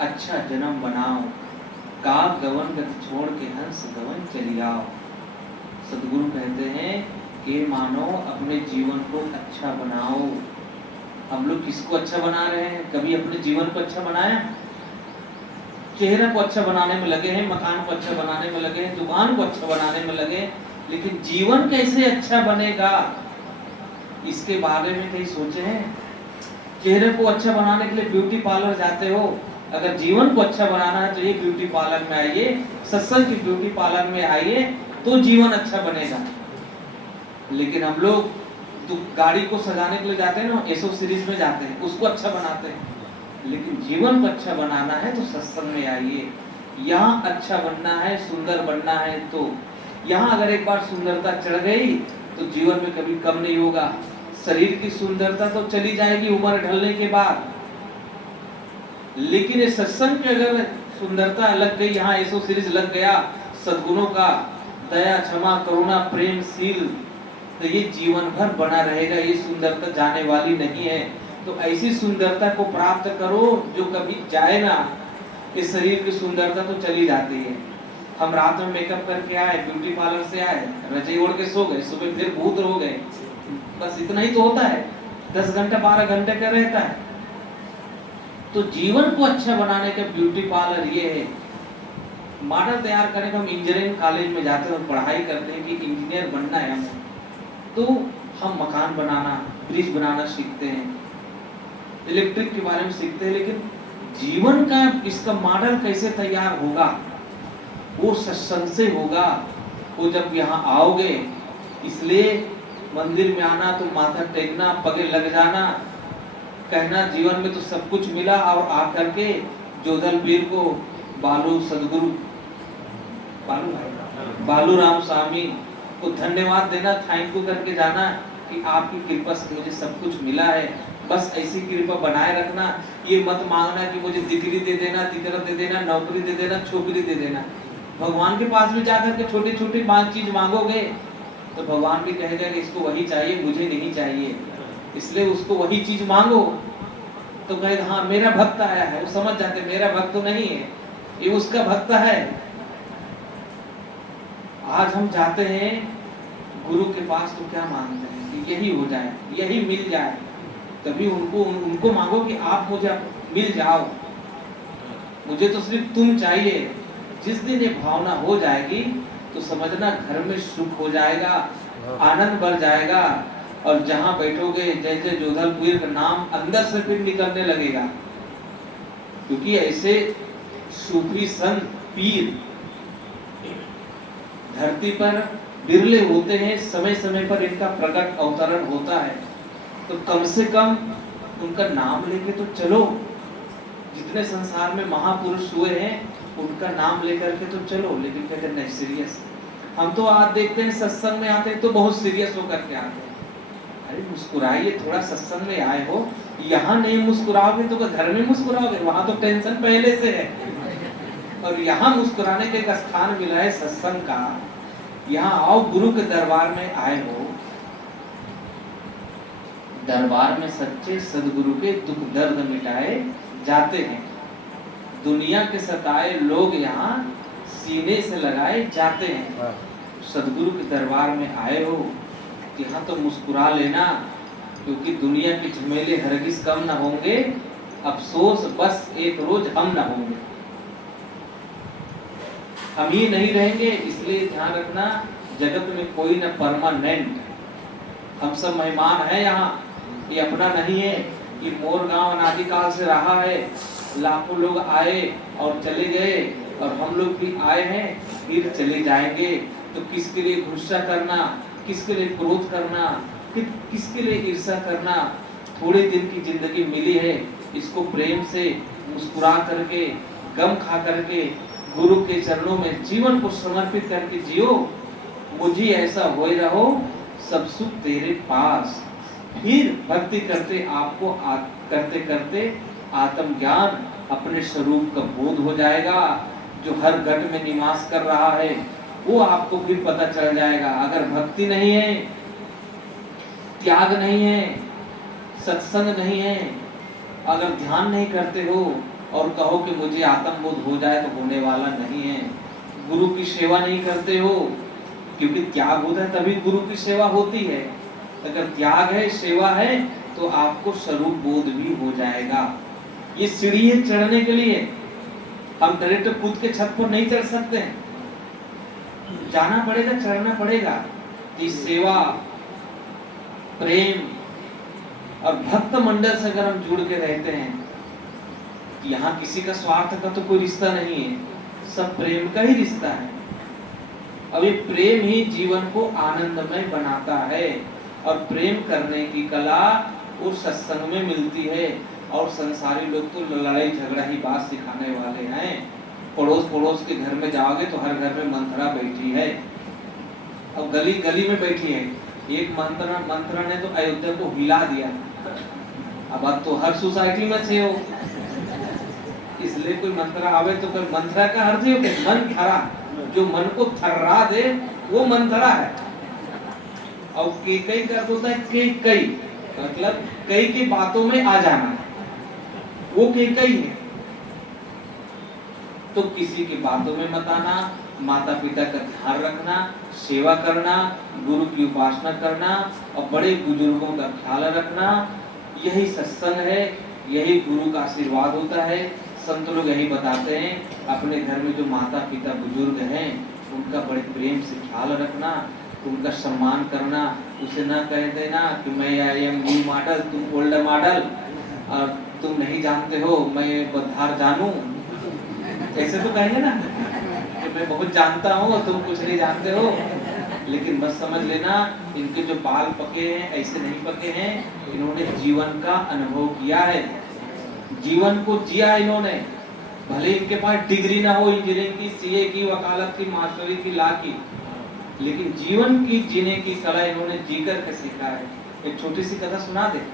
अच्छा जन्म बनाओ, काग गवन गति छोड़ के हंस गवन चली आओ। सदगुरु कहते हैं कि मानो अपने जीवन को अच्छा बनाओ। हम लोग किसको अच्छा बना रहे हैं? कभी अपने जीवन को अच्छा बनाया? चेहरे को अच्छा बनाने में लगे हैं, मकान को अच्छा बनाने में लगे हैं, दुकान को अच्छा बनाने में लगे, लेकिन जीवन कैसे अच्छा बनेगा इसके बारे में कहीं सोचे हैं? चेहरे को अच्छा बनाने के लिए ब्यूटी पार्लर जाते हो, अगर जीवन को अच्छा बनाना है तो ये ब्यूटी पार्लर में आइए, सत्संग की ब्यूटी पार्लर में आइए, तो जीवन अच्छा बनेगा। लेकिन हम लोग तो गाड़ी को सजाने के लिए जाते हैं ना, एसो सीरीज में जाते हैं, उसको अच्छा बनाते हैं, लेकिन जीवन को अच्छा बनाना है तो सत्संग में आइए। यहाँ अच्छा बनना है, सुंदर बनना है, तो यहाँ अगर एक बार सुंदरता चढ़ गई तो जीवन में कभी कम नहीं होगा। शरीर की सुंदरता तो चली जाएगी उम्र ढलने के बाद, लेकिन ये सत्संग की अगर सुंदरता लग गई, यहाँ एसो सीरीज लग गया सद्गुणों का, दया क्षमा करुणा प्रेम शील, तो ये जीवन भर बना रहेगा। ये सुंदरता जाने वाली नहीं है। तो ऐसी सुंदरता को प्राप्त करो जो कभी जाए ना। इस शरीर की सुंदरता तो चली जाती है। हम रात में मेकअप करके आए, ब्यूटी पार्लर से आए, रजाई ओढ़ के सो गए, सुबह फिर भूत हो गए, बस इतना ही तो होता है। 10 घंटा 12 घंटे का रहता है। तो जीवन को अच्छा बनाने का ब्यूटी पार्लर ये है। मॉडल तैयार करने को हम इंजीनियरिंग कॉलेज में जाते हैं, पढ़ाई करते हैं कि इंजीनियर बनना है हमें, तो हम मकान बनाना, ब्रिज बनाना सीखते हैं, इलेक्ट्रिक के बारे में सीखते हैं, लेकिन जीवन का इसका मॉडल कैसे तैयार होगा वो सत्संग से होगा। वो जब यहाँ आओगे, इसलिए मंदिर में आना तो माथा टेकना, पगे लग जाना, कहना जीवन में तो सब कुछ मिला, और आकर के जोधल पीर को, बालू सदगुरु बालू राम स्वामी को धन्यवाद देना, थैंक यू करके जाना कि आपकी कृपा से मुझे सब कुछ मिला है। बस ऐसी कृपा बनाए रखना। ये मत मांगना कि मुझे डिग्री दे देना, तिकरत दे देना, नौकरी दे देना, छोकरी दे देना। भगवान के पास भी जाकर के छोटी छोटी चीज मांगोगे तो भगवान भी कहेगा कि इसको वही चाहिए, मुझे नहीं चाहिए, इसलिए उसको वही चीज मांगो। तो कहेगा हाँ मेरा भक्त आया है, वो समझ जाते मेरा भक्त तो नहीं है, ये उसका भक्त है। आज हम जाते हैं गुरु के पास तो क्या मांगते हैं कि यही हो जाए, यही मिल जाए, तभी उनको मांगो कि आप मुझे मिल जाओ, मुझे तो सिर्फ तुम चाहिए। जिस दिन ये भावना हो जाएगी तो समझना घर में सुख हो जाएगा, आनंद बढ़ जाएगा, और जहां बैठोगे जैसे जोधल पीर का नाम अंदर से फिर निकलने लगेगा। क्योंकि ऐसे सूफी संत पीर धरती पर बिरले होते हैं, समय समय पर इनका प्रकट अवतरण होता है, तो कम से कम उनका नाम लेके तो चलो। जितने संसार में महापुरुष हुए हैं उनका नाम लेकर के तो चलो, लेकिन कहते नहीं सीरियस। हम तो आज देखते हैं सत्संग में आते हैं तो बहुत सीरियस होकर के आते हैं। अरे मुस्कुराइए, थोड़ा सत्संग में आए हो, यहाँ नहीं मुस्कुराओगे तो घर में मुस्कुराओगे, वहां तो टेंशन पहले से है। और यहाँ मुस्कुराने का एक स्थान मिला है सत्संग का। यहाँ आओ, गुरु के दरबार में आए हो, दरबार में सच्चे सदगुरु के दुख दर्द मिटाए जाते हैं। दुनिया के सताए लोग यहाँ सीने से लगाए जाते हैं। सदगुरु के दरबार में आए हो, यहाँ तो मुस्कुरा लेना, क्योंकि दुनिया के झमेले हरगिज कम न होंगे, अफसोस बस एक रोज हम न होंगे। हम ही नहीं रहेंगे, इसलिए ध्यान रखना, जगत में कोई न परमानेंट। हम सब मेहमान हैं यहाँ, ये अपना नहीं है। ये मोर गांव अनादिकाल से रहा है, लाखों लोग आए और चले गए, और हम लोग भी आए हैं फिर चले जाएंगे। तो किसके लिए गुस्सा करना, किसके लिए क्रोध करना, किसके लिए ईर्ष्या करना। थोड़े दिन की जिंदगी मिली है, इसको प्रेम से मुस्कुरा करके, गम खा करके, गुरु के चरणों में जीवन को समर्पित करके जियो। मुझे ऐसा होए रहो, सब सुख तेरे पास। फिर भक्ति करते आपको करते करते आत्मज्ञान, अपने स्वरूप का बोध हो जाएगा। जो हर घट में निवास कर रहा है वो आपको फिर पता चल जाएगा। अगर भक्ति नहीं है, त्याग नहीं है, सत्संग नहीं है, अगर ध्यान नहीं करते हो और कहो कि मुझे आत्मबोध हो जाए, तो होने वाला नहीं है। गुरु की सेवा नहीं करते हो, क्योंकि त्याग होता है तभी गुरु की सेवा होती है। अगर त्याग है, सेवा है, तो आपको स्वरूप बोध भी हो जाएगा। ये सीढ़ी है चढ़ने के लिए। हम डायरेक्ट कूद के छत पर नहीं चढ़ सकते हैं, जाना पड़ेगा, चढ़ना पड़ेगा। तो सेवा, प्रेम और भक्त मंडल से अगर हम जुड़ के रहते हैं, यहाँ किसी का स्वार्थ का तो कोई रिश्ता नहीं है, सब प्रेम का ही रिश्ता है। अब ये प्रेम ही जीवन को आनंदमय बनाता है, और प्रेम करने की कला और सत्संग में मिलती है। और संसारी लोग तो लड़ाई झगड़ा ही बात सिखाने वाले हैं। पड़ोस के घर में जाओगे तो हर घर में मंत्रा बैठी है, अब गली गली में बैठी है। एक मंत्रा ने तो अयोध्या को हिला दिया। अब तो हर सोसाइटी में से हो, इसलिए कोई मंत्रा आवे तो कोई मंत्रा का अर्थ है कि मन थरा, जो मन को थर्रा दे वो मंत्रा है। और कई का अर्थ होता है कई, मतलब कई की बातों में आ जाना, वो कई है। तो किसी की बातों में मत आना, माता पिता का ध्यान रखना, सेवा करना, गुरु की उपासना करना और बड़े बुजुर्गों का ख्याल रखना, यही सत्संग है, यही गुरु का आशीर्वाद होता है। संत लोग यही बताते हैं, अपने घर में जो माता पिता बुजुर्ग हैं उनका बड़े प्रेम से ख्याल रखना, उनका सम्मान करना। उसे ना कह देना कि मैं आई एम न्यू मॉडल, तुम ओल्ड मॉडल, और तुम नहीं जानते हो मैं बधार जानूं, ऐसे तो कहेंगे ना कि मैं बहुत जानता हूँ और तुम कुछ नहीं जानते हो। लेकिन बस समझ लेना, इनके जो बाल पके हैं ऐसे नहीं पके हैं, इन्होंने जीवन का अनुभव किया है, जीवन को जिया इन्होंने। भले इनके पास डिग्री ना हो इंजीनियरिंग की, सीए की, वकालत की, मास्टरी की, लॉ की, लेकिन जीवन की जीने की कला इन्होंने जी करके सीखा है। एक छोटी सी कथा सुना दे।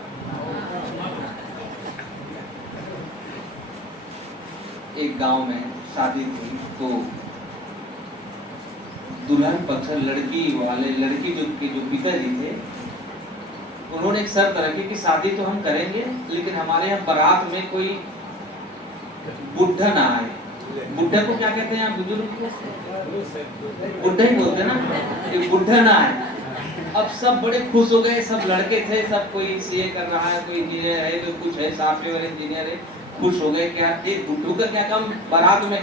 एक गांव में शादी थी, तो दुल्हन पक्ष लड़की जो पिताजी थे, उन्होंने एक शर्त रखी कि शादी तो हम करेंगे, लेकिन हमारे यहाँ बारात में कोई बुढ़ा ना आए। बुढ़ा को क्या कहते हैं आप बुजुर्ग? बुढ़ा ही बोलते ना, कि बुढ़ा ना आए। अब सब बड़े खुश हो गए, सब लड़के थे, सब कोई सीए कर रहा है, कोई इंजीनियर है, कोई कुछ है, सॉफ्टवेयर इंजीनियर है, खुश हो गए। क्या एक बुढ़ू का क्या काम बारात में,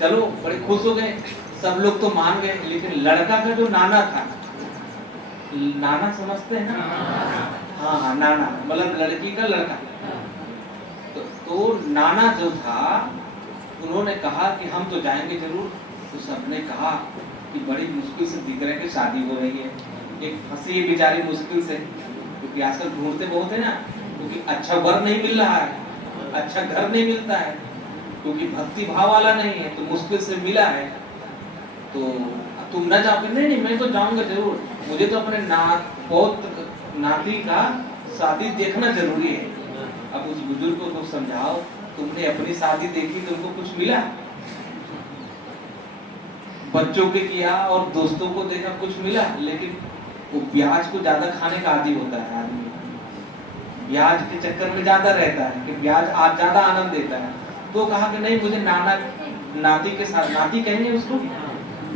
चलो बड़े खुश हो गए, सब लोग तो मान गए। लेकिन लड़का का जो नाना था, नाना समझते हैं ना? हाँ, नाना मतलब लड़की का लड़का। तो नाना जो था, उन्होंने कहा कि हम तो जाएंगे जरूर। तो सबने कहा कि बड़ी मुश्किल से दिख रहा है कि शादी हो रही है, एक फंसी है बेचारी मुश्किल से, क्योंकि आजकल ढूंढते बहुत है ना, क्योंकि अच्छा वर नहीं मिल रहा है, अच्छा घर नहीं मिलता है, क्योंकि भक्ति भाव वाला नहीं है, तो मुश्किल से मिला है। तो तुम न जाओगे? नहीं, मैं तो जाऊंगा जरूर, मुझे तो अपने नाती का शादी देखना जरूरी है। अब उस बुजुर्ग को समझाओ तुमने अपनी शादी देखी, तुमको कुछ मिला? बच्चों के किया और दोस्तों को देखा, कुछ मिला? लेकिन वो ब्याज को ज्यादा खाने का आदी होता है आदमी, ब्याज के चक्कर में ज्यादा रहता है कि ब्याज आज ज्यादा आनंद देता है। तो कहा कि नहीं, मुझे नाती के साथ, नाती कहेंगे उसको,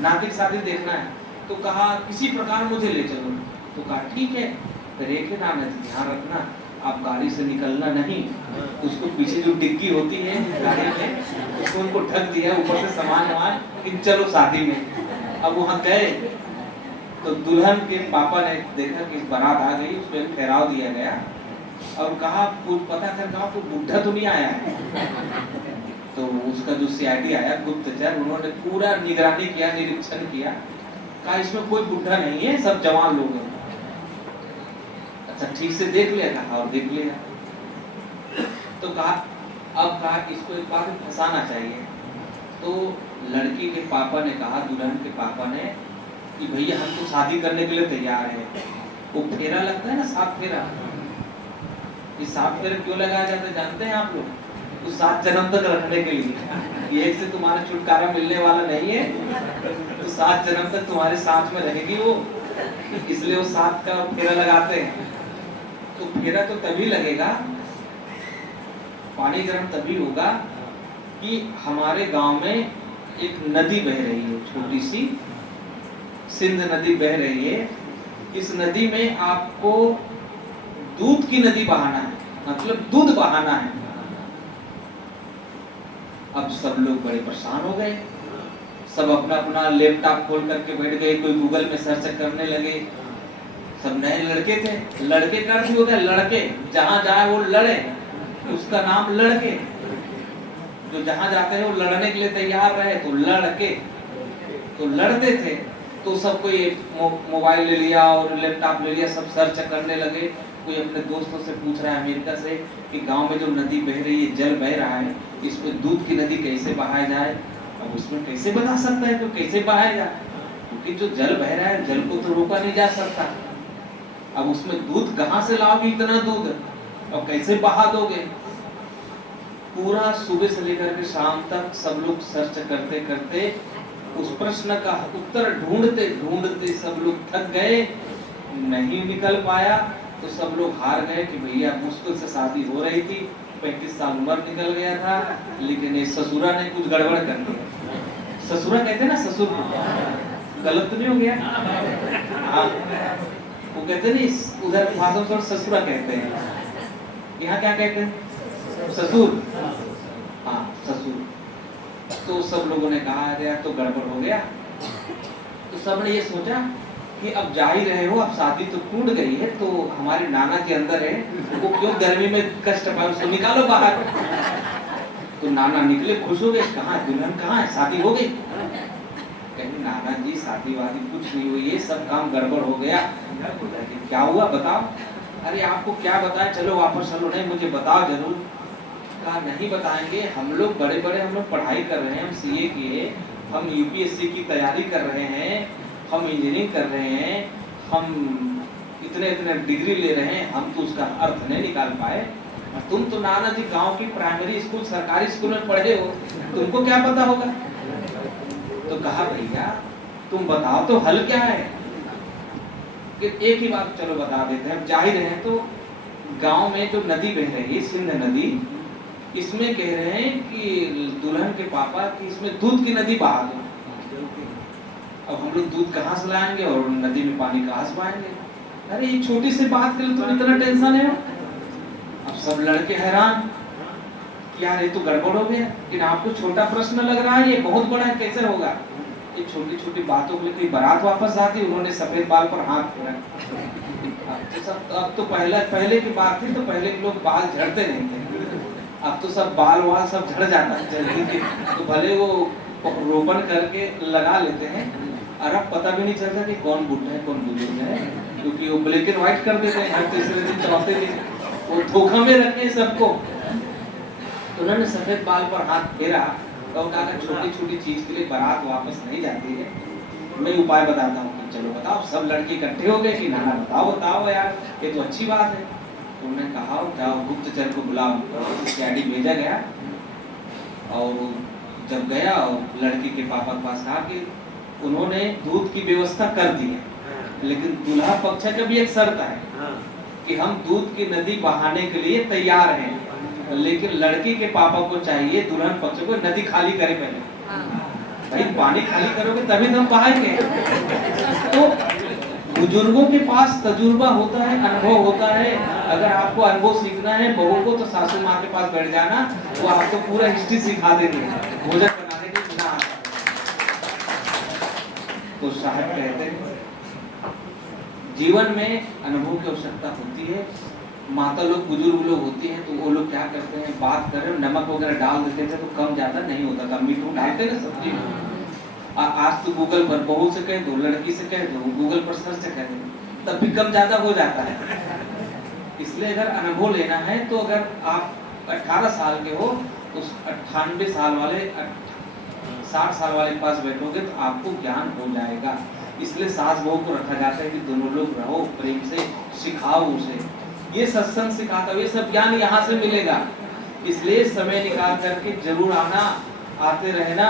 नाती की शादी देखना है। तो कहा किसी प्रकार मुझे ले चलो। तो कहा ठीक है, फिर एक है नाना जी, ध्यान रखना आप गाड़ी से निकलना नहीं, उसको पीछे जो डिग्गी होती है गाड़ी में, उसको उनको ढक दिया, ऊपर से सामान वामान कि चलो शादी में। अब वहाँ गए तो दुल्हन के पापा ने देखा कि बारात आ गई, उसमें ठहराव दिया गया और कहा पता कर गाँव को बुढ़ा तो नहीं आया है। तो उसका जो सीआईडी आया गुप्तचर, उन्होंने पूरा निगरानी किया, निरीक्षण किया, कहा इसमें कोई बुढ़ा नहीं है, सब जवान लोग हैं। अच्छा ठीक से देख लिया, कहा और देख लिया। तो कहा अब कहा इसको एक बार फंसाना चाहिए। तो लड़की के पापा ने कहा, दुल्हन के पापा ने, कि भैया हम तो शादी करने के लिए तैयार है। वो फेरा लगता है ना, 7 फेरा, ये 7 फेरा क्यों लगाया जाता है जानते हैं आप लोग? तो 7 जन्म तक रखने के लिए, एक से तुम्हारा छुटकारा मिलने वाला नहीं है, तो 7 जन्म तक तुम्हारे साथ में रहेगी वो, इसलिए वो 7 का फेरा लगाते हैं। तो फेरा तो तभी लगेगा, पानी गर्म तभी होगा कि हमारे गांव में एक नदी बह रही है, छोटी सी सिंध नदी बह रही है। इस नदी में आपको दूध की नदी बहाना है, मतलब दूध बहाना है। अब सब लोग बड़े परेशान हो गए, सब अपना अपना लैपटॉप खोल करके बैठ गए, कोई गूगल में सर्च करने लगे। सब नए लड़के थे, लड़के का अर्थ हो गया लड़के, जहां जाए वो लड़े, उसका नाम लड़के, जो जहां जाते हैं वो लड़ने के लिए तैयार रहे, तो लड़के, तो लड़ते थे। तो सब कोई मोबाइल ले लिया और लैपटॉप ले लिया, सब सर्च करने लगे। कोई अपने दोस्तों से पूछ रहा है अमेरिका से कि गांव में जो नदी बह रही है, जल बह रहा है, इसमें दूध की नदी कैसे बहाया जाए। अब उसमें कैसे बता सकता है, तो कैसे बहाया जाए, क्योंकि जो जल बह रहा है, जल को तो रोका नहीं जा सकता। अब उसमें दूध कहाँ से लाओगे, इतना दूध, और कैसे बहा दोगे। पूरा सुबह से लेकर के शाम तक सब लोग सर्च करते करते उस प्रश्न का उत्तर ढूंढते ढूंढते सब लोग थक गए, नहीं निकल पाया। तो सब लोग हार गए कि भैया मुश्किल से शादी हो रही थी, 35 साल उम्र निकल गया था, लेकिन ये ससुरा ने कुछ गड़बड़ कर दिया। ससुरा कहते हैं ना, ससुर को, गलत तो नहीं हो गया? हाँ, वो कहते नहीं, उधर भाषा में ससुरा कहते हैं, यहाँ क्या कहते हैं? ससुर। हाँ, ससुर। तो सब लोगों ने कहा अरे तो गड़बड़ हो गया। तो सबने ये सोचा कि अब जा ही रहे हो, अब शादी तो टूट गई है, तो हमारे नाना के अंदर है, वो क्यों गर्मी में कष्ट पाए, उसको निकालो बाहर। तो नाना निकले, खुश हो गए, कहाँ दुल्हन कहाँ है, शादी हो गई? कहीं नाना जी शादी वादी कुछ नहीं हुई है, सब काम गड़बड़ हो गया। क्या हुआ बताओ? अरे आपको क्या बताएं, चलो वापस चलो। नहीं मुझे बताओ जरूर। कहा नहीं बताएंगे, हम लोग बड़े बड़े हम लोग पढ़ाई कर रहे हैं, हम सीए किए, हम यूपीएससी की तैयारी कर रहे हैं, हम इंजीनियरिंग कर रहे हैं, हम इतने इतने डिग्री ले रहे हैं, हम तो उसका अर्थ नहीं निकाल पाए। तुम तो नाना जी गांव की प्राइमरी स्कूल, सरकारी स्कूल में पढ़े हो, तुमको क्या पता होगा? तो कहा भैया तुम बताओ तो हल क्या है? कि एक ही बात चलो बता देते हैं, जाहिर है। तो गांव में जो नदी बह रही है, सिंध नदी, इसमें कह रहे हैं कि दुल्हन के पापा कि इसमें दूध की नदी बहा दो। अब हम लोग दूध कहाँ से लाएंगे और नदी में पानी कहाँ से बहाएंगे? अरे ये छोटी सी बात के लिए तुम इतना टेंशन है? अब सब लड़के हैरान कि यार ये तो गड़बड़ हो गया। लेकिन आपको छोटा प्रश्न लग रहा है, ये बहुत बड़ा है, कैसे होगा? ये छोटी छोटी बातों के लिए बारात वापस आती, उन्होंने सफेद बाल पर हाथ फेरा। अब तो पहले की बात थी, तो पहले के लोग बाल झड़ते नहीं थे, अब तो सब बाल वाल सब झड़ जाता है जल्दी। तो भले वो रोपण करके लगा लेते हैं, और अब पता भी नहीं चलता कि कौन बुढ़ा है कौन बुजुर्ग है, क्योंकि वो ब्लैक एंड व्हाइट कर देते हैं हर तीसरे दिन चौथे दिन, वो धोखा में रखे सबको। तो उन्होंने सफेद बाल पर हाथ फेरा और कहा छोटी छोटी चीज के लिए बारात वापस नहीं जाती है, मैं उपाय बताता हूँ। कि चलो बताओ। सब लड़के इकट्ठे हो गए कि नाना बताओ बताओ यार, ये तो अच्छी बात है। तो उन्होंने कहा जाओ गुप्तचर को बुलाओ। सीआईडी भेजा गया, और वो जब गया और लड़की के पापा के पास कहा कि उन्होंने दूध की व्यवस्था कर दी है, लेकिन दूल्हा पक्ष का भी एक शर्त है कि हम दूध की नदी बहाने के लिए तैयार हैं, लेकिन लड़की के पापा को चाहिए दुल्हन पक्ष को नदी खाली करे पहले। भाई पानी खाली करोगे तभी तो हम बहाएंगे। तो बुजुर्गों के पास तजुर्बा होता है, अनुभव होता है। अगर आपको अनुभव सीखना है बहू को तो सासू माँ के पास बैठ जाना, वो आपको पूरा हिस्ट्री सिखा देंगे भोजन बनाने के बिना। तो साहब कहते हैं जीवन में अनुभव की आवश्यकता होती है। माता लोग बुजुर्ग लोग होती हैं तो वो लोग क्या करते हैं, बात कर रहे नमक वगैरह डाल देते थे तो कम ज्यादा नहीं होता था। मीठू डालते ना सब्जी में। आज तो गूगल पर बहू से कह दो, लड़की से कह दो, गूगल पर सर्च से कह दो, तब भी कम ज्यादा हो जाता है। इसलिए अगर अनुभव लेना है तो अगर आप 18 साल के हो तो 98 साल वाले 60 साल वाले के पास बैठोगे तो आपको ज्ञान हो जाएगा। इसलिए सास बहू को रखा जाता है कि दोनों लोग रहो, प्रेम से सिखाओ उसे। ये सत्संग सिखाता है, ये सब ज्ञान यहाँ से मिलेगा। इसलिए समय निकाल करके जरूर आना, आते रहना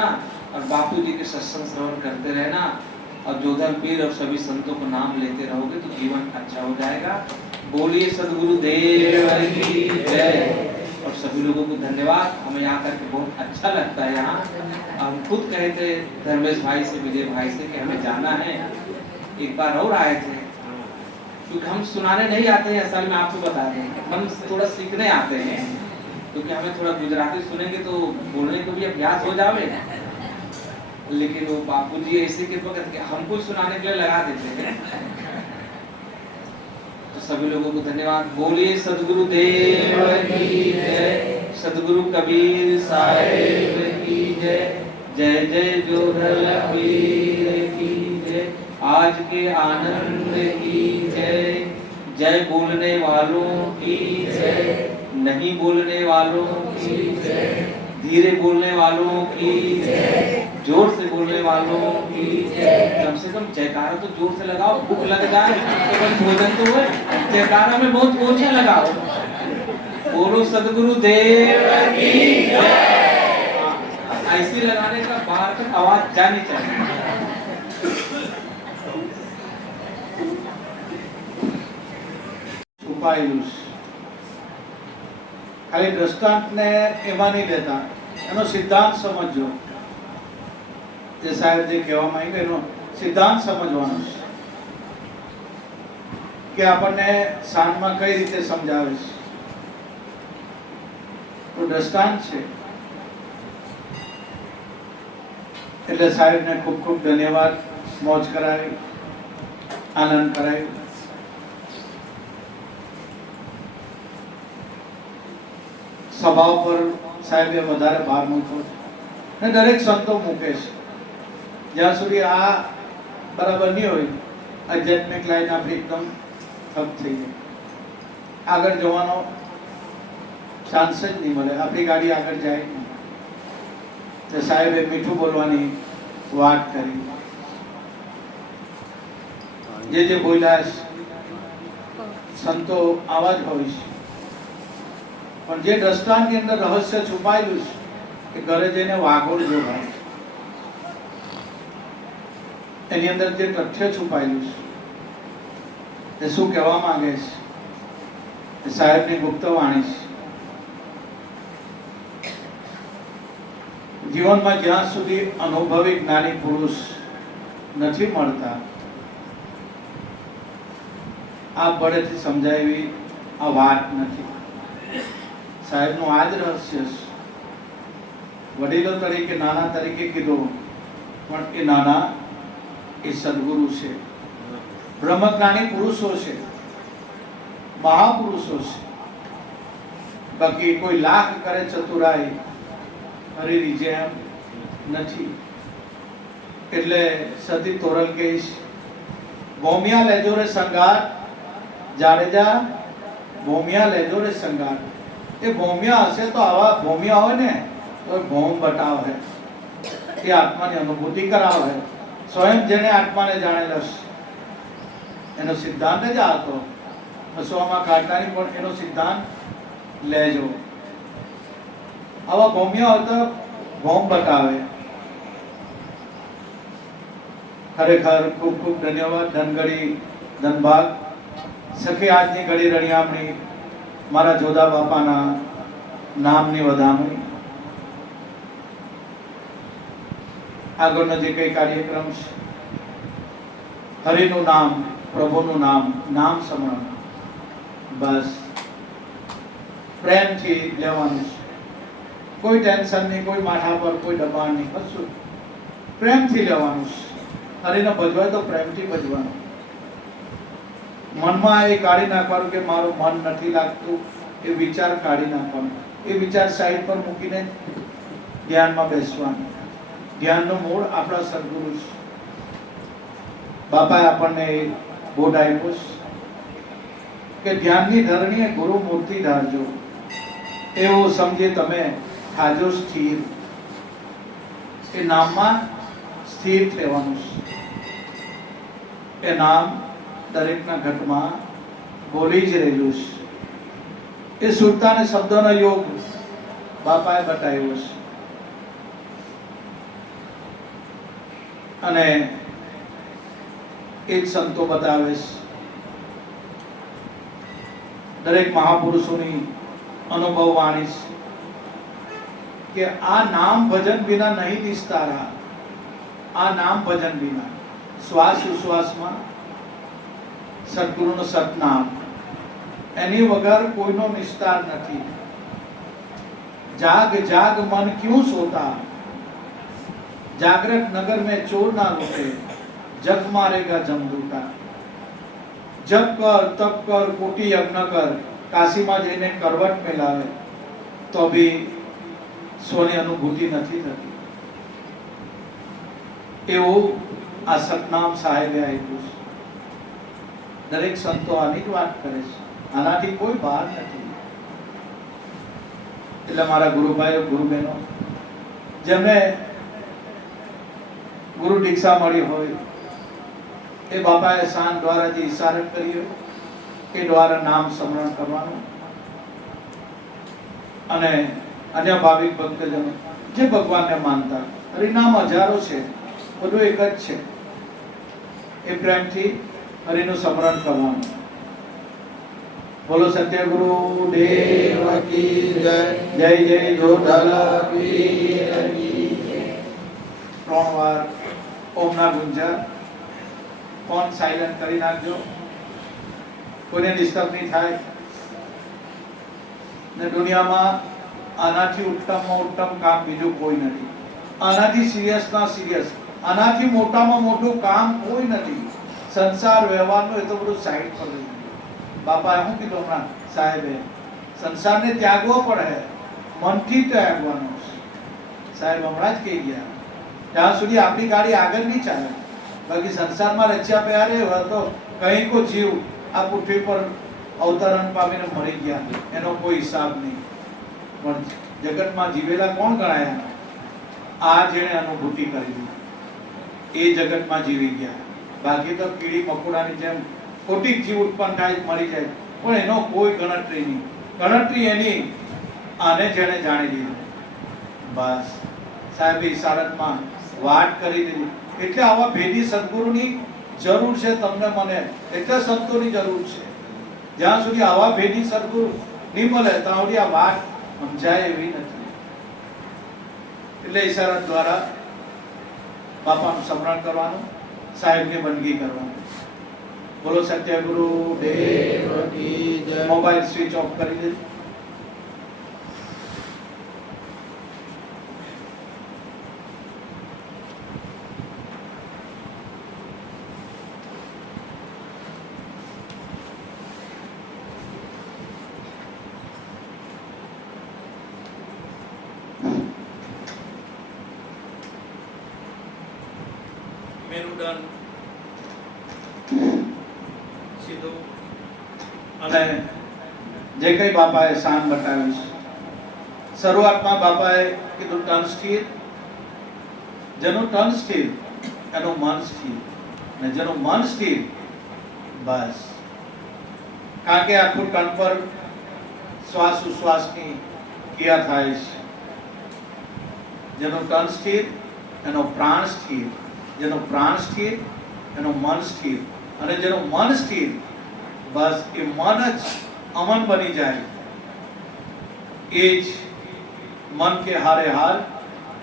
और बापू जी के सत्संग श्रवण करते रहना और जोधन पीर और सभी संतों को नाम लेते रहोगे तो जीवन अच्छा हो जाएगा। बोलिए सद्गुरु देव की जय। और सभी लोगों को धन्यवाद। हमें यहाँ करके बहुत अच्छा लगता है। यहाँ हम खुद कहे थे धर्मेश भाई से, विजय भाई से कि हमें जाना है। एक बार और आए थे, क्योंकि हम सुनाने नहीं आते हैं, असल में आपको बता दें हम थोड़ा सीखने आते हैं, क्योंकि हमें थोड़ा गुजराती सुनेंगे तो बोलने को भी अभ्यास हो जावे। लेकिन वो बापूजी ऐसे के वक्त हमको सुनाने के लिए लगा देते हैं। तो सभी लोगों को धन्यवाद। बोलिए सद्गुरु देव की जय, सद्गुरु कबीर साहिब की जय, जय जय जोधल पीर की जय, आज के आनंद की जय, जय बोलने वालों की जय, नहीं बोलने वालों की जय, धीरे बोलने वालों की जय, जोर से बोलने वालों की जय। कम से कम जयकारा तो जोर से लगाओ, भूख लग जाए तो बस भोजन तो हुए, जयकारा में बहुत ऊंचा लगाओ। बोलो सद्गुरु देव की जय। ऐसी लगाने का बाहर तक आवाज जानी चाहिए। खाली दृष्टांत ने एमा नहीं लेता, एनो सिद्धांत समझो। जे साहेब जे कहेवामां આવ્યું એનો સિદ્ધાંત સમજવાનો છે કે આપણને શાનમાં કઈ રીતે સમજાવે છે। તો દૃષ્ટાંત છે એટલે સાહેબને ખૂબ ખૂબ ધન્યવાદ। મોજ કરાવી, આનંદ કરાવી। स्वभाव पर साहेबे વધારે ભાર મૂક્યો ને દરેક સંતો મૂકે છે। જ્યાં સુધી આ બરાબર નહીં હોય આધ્યાત્મિક લાઈન આપણી એકદમ ઠપ થઈ જાય, આગળ જવાનો ચાન્સ જ નહીં મળે, આપણી ગાડી આગળ જાય નહીં। તો સાહેબે મીઠું બોલવાની વાત કરી, જે બોલ્યા સંતો આવા જ હોય છે। પણ જે દ્રષ્ટાંતની અંદર રહસ્ય છુપાયેલું છે કે ઘરે જઈને વાગોળજો ભાઈ, એની અંદર જે તથ્ય છુપાયેલું છે એ શું કહેવા માંગે છે એ સાહેબની ગુપ્ત વાણી છે। જીવનમાં જ્યાં સુધી અનુભવી જ્ઞાની પુરુષ નથી મળતા, આ બળેથી સમજાવી આ વાત નથી। સાહેબનું આ જ રહસ્ય છે। વડીલો તરીકે નાના તરીકે કીધું, પણ એ નાના એ સદગુરુ છે, બ્રહ્મજ્ઞાની પુરુષો છે, મહાપુરુષો છે। બાકી કોઈ લાખ કરે ચતુરાઈ હરીની જેમ નથી। એટલે સતી તોરલ કહીશ, ભોમિયા લેજો રે સંગાર, જાડેજા ભોમિયા લેજો રે સંગાર। એ ભોમિયા હશે તો આવા ભોમિયા હોય ને તો ભોમ બતાવે, એ આત્માની અનુભૂતિ કરાવે। સ્વયં જેને આત્માને જાણેલો છે એનો સિદ્ધાંત જ આ હતો। હસવામાં કાઢનારી પણ એનો સિદ્ધાંત લેજો। આવા ભોમિયા હોય તો હોમ બતાવે. ખરેખર ખૂબ ખૂબ ધન્યવાદ. ધનગડી ધનભાગ સખી આજની ઘડી રણિયામણી મારા જોધા બાપાના નામની વધામણી. આગળનો જે કઈ કાર્યક્રમ છે, હરિનું નામ, પ્રભુનું નામ, નામ સ્મરણ, બસ પ્રેમથી લેવાનું છે. કોઈ ટેન્શન નહીં, કોઈ માથા પર કોઈ દબાણ નહીં, કશું પ્રેમથી લેવાનું છે. હરિને ભજવાય તો પ્રેમથી ભજવાનું. મનમાં એ કાઢી નાખવાનું કે મારું મન નથી લાગતું, એ વિચાર કાઢી નાખવાનો. એ વિચાર સાઈડ પર મૂકીને ધ્યાનમાં બેસવાનું. ધ્યાનનો મૂળ આપણા સદગુરુ છે. બાપાએ આપણને બોધ આપ્યો છે કે ધ્યાનની ધરણીએ ગુરુ મૂર્તિ ધારજો, એવું સમજે તમે થાજો સ્થિર. એ નામમાં સ્થિર થવાનું છે. એ નામ દરેકના ઘટમાં બોલી જ રહેલું છે. એ સુરતા અને શબ્દોનો યોગ બાપાએ બતાવ્યો છે. અને એ જ સંતો બતાવે છે. દરેક મહાપુરુષોની અનુભવ વાણી છે કે આ નામ ભજન વિના નહીં નિસ્તારા. આ નામ ભજન વિના શ્વાસ ઉશ્વાસમાં સદગુરુનું સતનામ, એની વગર કોઈનો નિસ્તાર નથી. જાગ જાગ મન ક્યું સોતા, जागृत नगर में चोर ना लूटे, जग मारेगा जमदूता. जप कर तप कर कोटि यज्ञ कर, काशी में जઈને करवट મેલાવે તો ભી સોની અનુભૂતિ નથી થતી. એવું આ સતનામ સાહેબે આપ્યું છે. દરેક સંતો આની જ વાત કરે છે. આનાથી કોઈ બહાર નથી. એટલે મારા ગુરુભાઈઓ ગુરુબહેનો જેમને ગુરુ દીક્ષા મળી હોય, એ બાપાએ શાન દ્વારા જે ઈશારત કરી હોય એ દ્વારા નામ સ્મરણ કરવાનું. અને અન્ય ભાવિક ભક્તજનો જે ભગવાનને માનતા, હરિનામ હજારો છે, બધું એક જ છે. એ પ્રેમથી હરિનું સ્મરણ કરવાનું. બોલો સત્યગુરુ દેવ કી જય. જય જય જોધાલા પીર કી જય. 3 વાર ઓમના ગુંજા. ફોન સાયલેન્ટ કરી નાખજો, કોઈને ડિસ્ટર્બ નહીં થાય. ને દુનિયામાં આનાથી ઉત્તમમાં ઉત્તમ કામ બીજું કોઈ નથી. આનાથી સિરિયસના સિરિયસ, આનાથી મોટામાં મોટું કામ કોઈ નથી. સંસાર વ્યવહારનું એ તો બધું સાઈડ પર લઈ ગયું. બાપાએ શું કીધું હમણાં સાહેબે? સંસારને ત્યાગવો પડે, મનથી ત્યાગવાનો. સાહેબ હમણાં જ કહી ગયા, ત્યાં સુધી આપણી ગાડી આગળ નહીં ચાલે. બાકી સંસારમાં રચ્યા પ્યારે હોય તો કहीं કો જીવ આ પૃથ્વી પર અવતરણ પામીને મરી ગયા, એનો કોઈ હિસાબ નહીં. પણ જગતમાં જીવેલા કોણ ગણાયા? આ જેણે અનુભૂતિ કરી એ જગતમાં જીવી ગયા. બાકી તો કીડી મકોડાની જેમ કોટિક જીવ ઉત્પન્ન થાય, મરી જાય, પણ એનો કોઈ ગણતરી નહીં. ગણતરી એની આને જેણે જાણી લીધું. બસ સાહેબે ઈશારતમાં વાત કરી દીધી. એટલે આવા ભેદી સદગુરુની જરૂર છે તમને, મને. એટલે સંતોની જરૂર છે. જ્યાં સુધી આવા ભેદી સદગુરુ નહીં મળે ત્યાં સુધી આ વાત સમજાય એવી નથી. એટલે ઈશારત દ્વારા બાપાનું સ્મરણ કરવાનું, સાહેબની બંદગી કરવાનું. બોલો સત્યગુરુ દેવ કી જય. મોબાઈલ સ્વિચ ઓફ કરી દેજો. મેરુદંડ સીધું. અને જે કઈ બાપાએ શાન બતાવ્યું છે, શરૂઆતમાં બાપાએ કીધું તન સ્થિર. જેનું તન સ્થિર એનું મન સ્થિર, અને જેનું મન સ્થિર બસ. કારણ કે આખું તન પર શ્વાસ ઉશ્વાસની ક્રિયા થાય છે. જેનો તન સ્થિર એનો પ્રાણ સ્થિર, જેનો પ્રાણ સ્થિર એનો મન સ્થિર, અને જેનું મન સ્થિર, બસ એ મન જ અમન બની જાય. એ જ મન કે હારે હાર,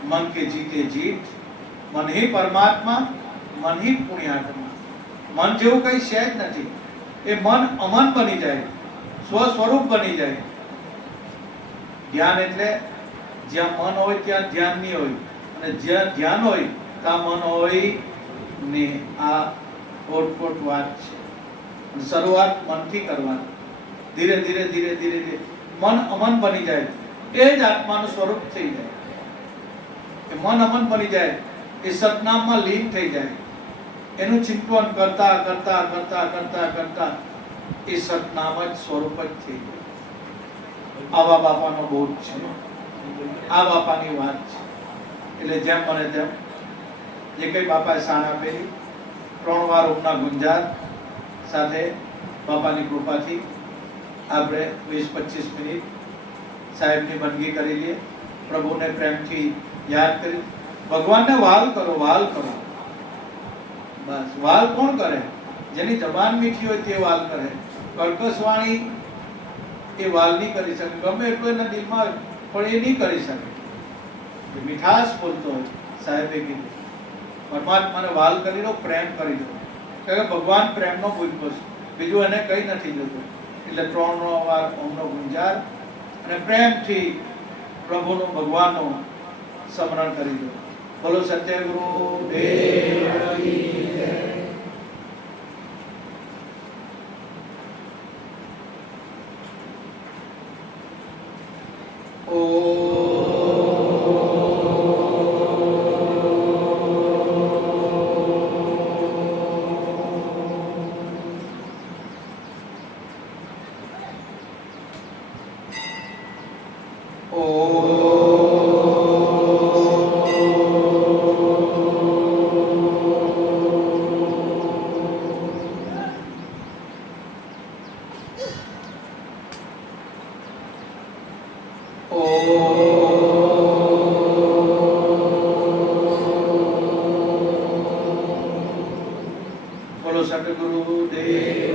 મન કે જીતે જીત, મન હી પરમાત્મા, મન હી પુણ્યાત્મા. મન જેવું કઈ છે જ નથી. એ મન અમન બની જાય, સ્વ સ્વરૂપ બની જાય. ધ્યાન એટલે જ્યાં મન હોય ત્યાં ધ્યાન નહીં હોય, અને જ્યાં ધ્યાન હોય ત્યાં મન હોય ને. આ ખોટ વાત છે. શરૂઆત મનથી કરવાની. ધીરે ધીરે ધીરે ધીરે ધીરે મન અમન બની જાય, એ જ આત્માનું સ્વરૂપ થઈ જાય. એ મન અમન બની જાય, એ સતનામમાં લીન થઈ જાય. એનું ચિંતન કરતા કરતા કરતા કરતા કરતા એ સતનામ જ સ્વરૂપ જ થઈ જાય. આવા બાપાનો બોધ છે, આ બાપાની વાત છે. એટલે જેમ બને તેમ જે કઈ બાપાએ સાણ આપેલી 3 વાર ઓમના ગુંજાર સાથે બાપાની કૃપાથી આપણે 20-25 મિનિટ સાહેબની બંદગી કરી લઈએ. પ્રભુને પ્રેમથી યાદ કરી, ભગવાનને વાલ કરો, વાલ કરો. બસ વાલ કોણ કરે? જેની જબાન મીઠી હોય તે વાલ કરે. કર્કશ વાણી એ વાલ નહીં કરી શકે. ગમે એટલું એના દિલમાં હોય પણ એ નહીં કરી શકે. મીઠાશ બોલતો હોય. સાહેબે કીધું પરમાત્માને વાલ કરી દો, પ્રેમ કરી દો. કારણ કે ભગવાન પ્રેમનો પૂજ્ય છે, બીજું એને કઈ નથી જોતું. એટલે 3 વાર ઓમનો ગુંજાર અને પ્રેમથી પ્રભુનું ભગવાનનું સ્મરણ કરી દો. બોલો સત્યગુરુ દેવની જય. બોલો સતગુરુ દેવ.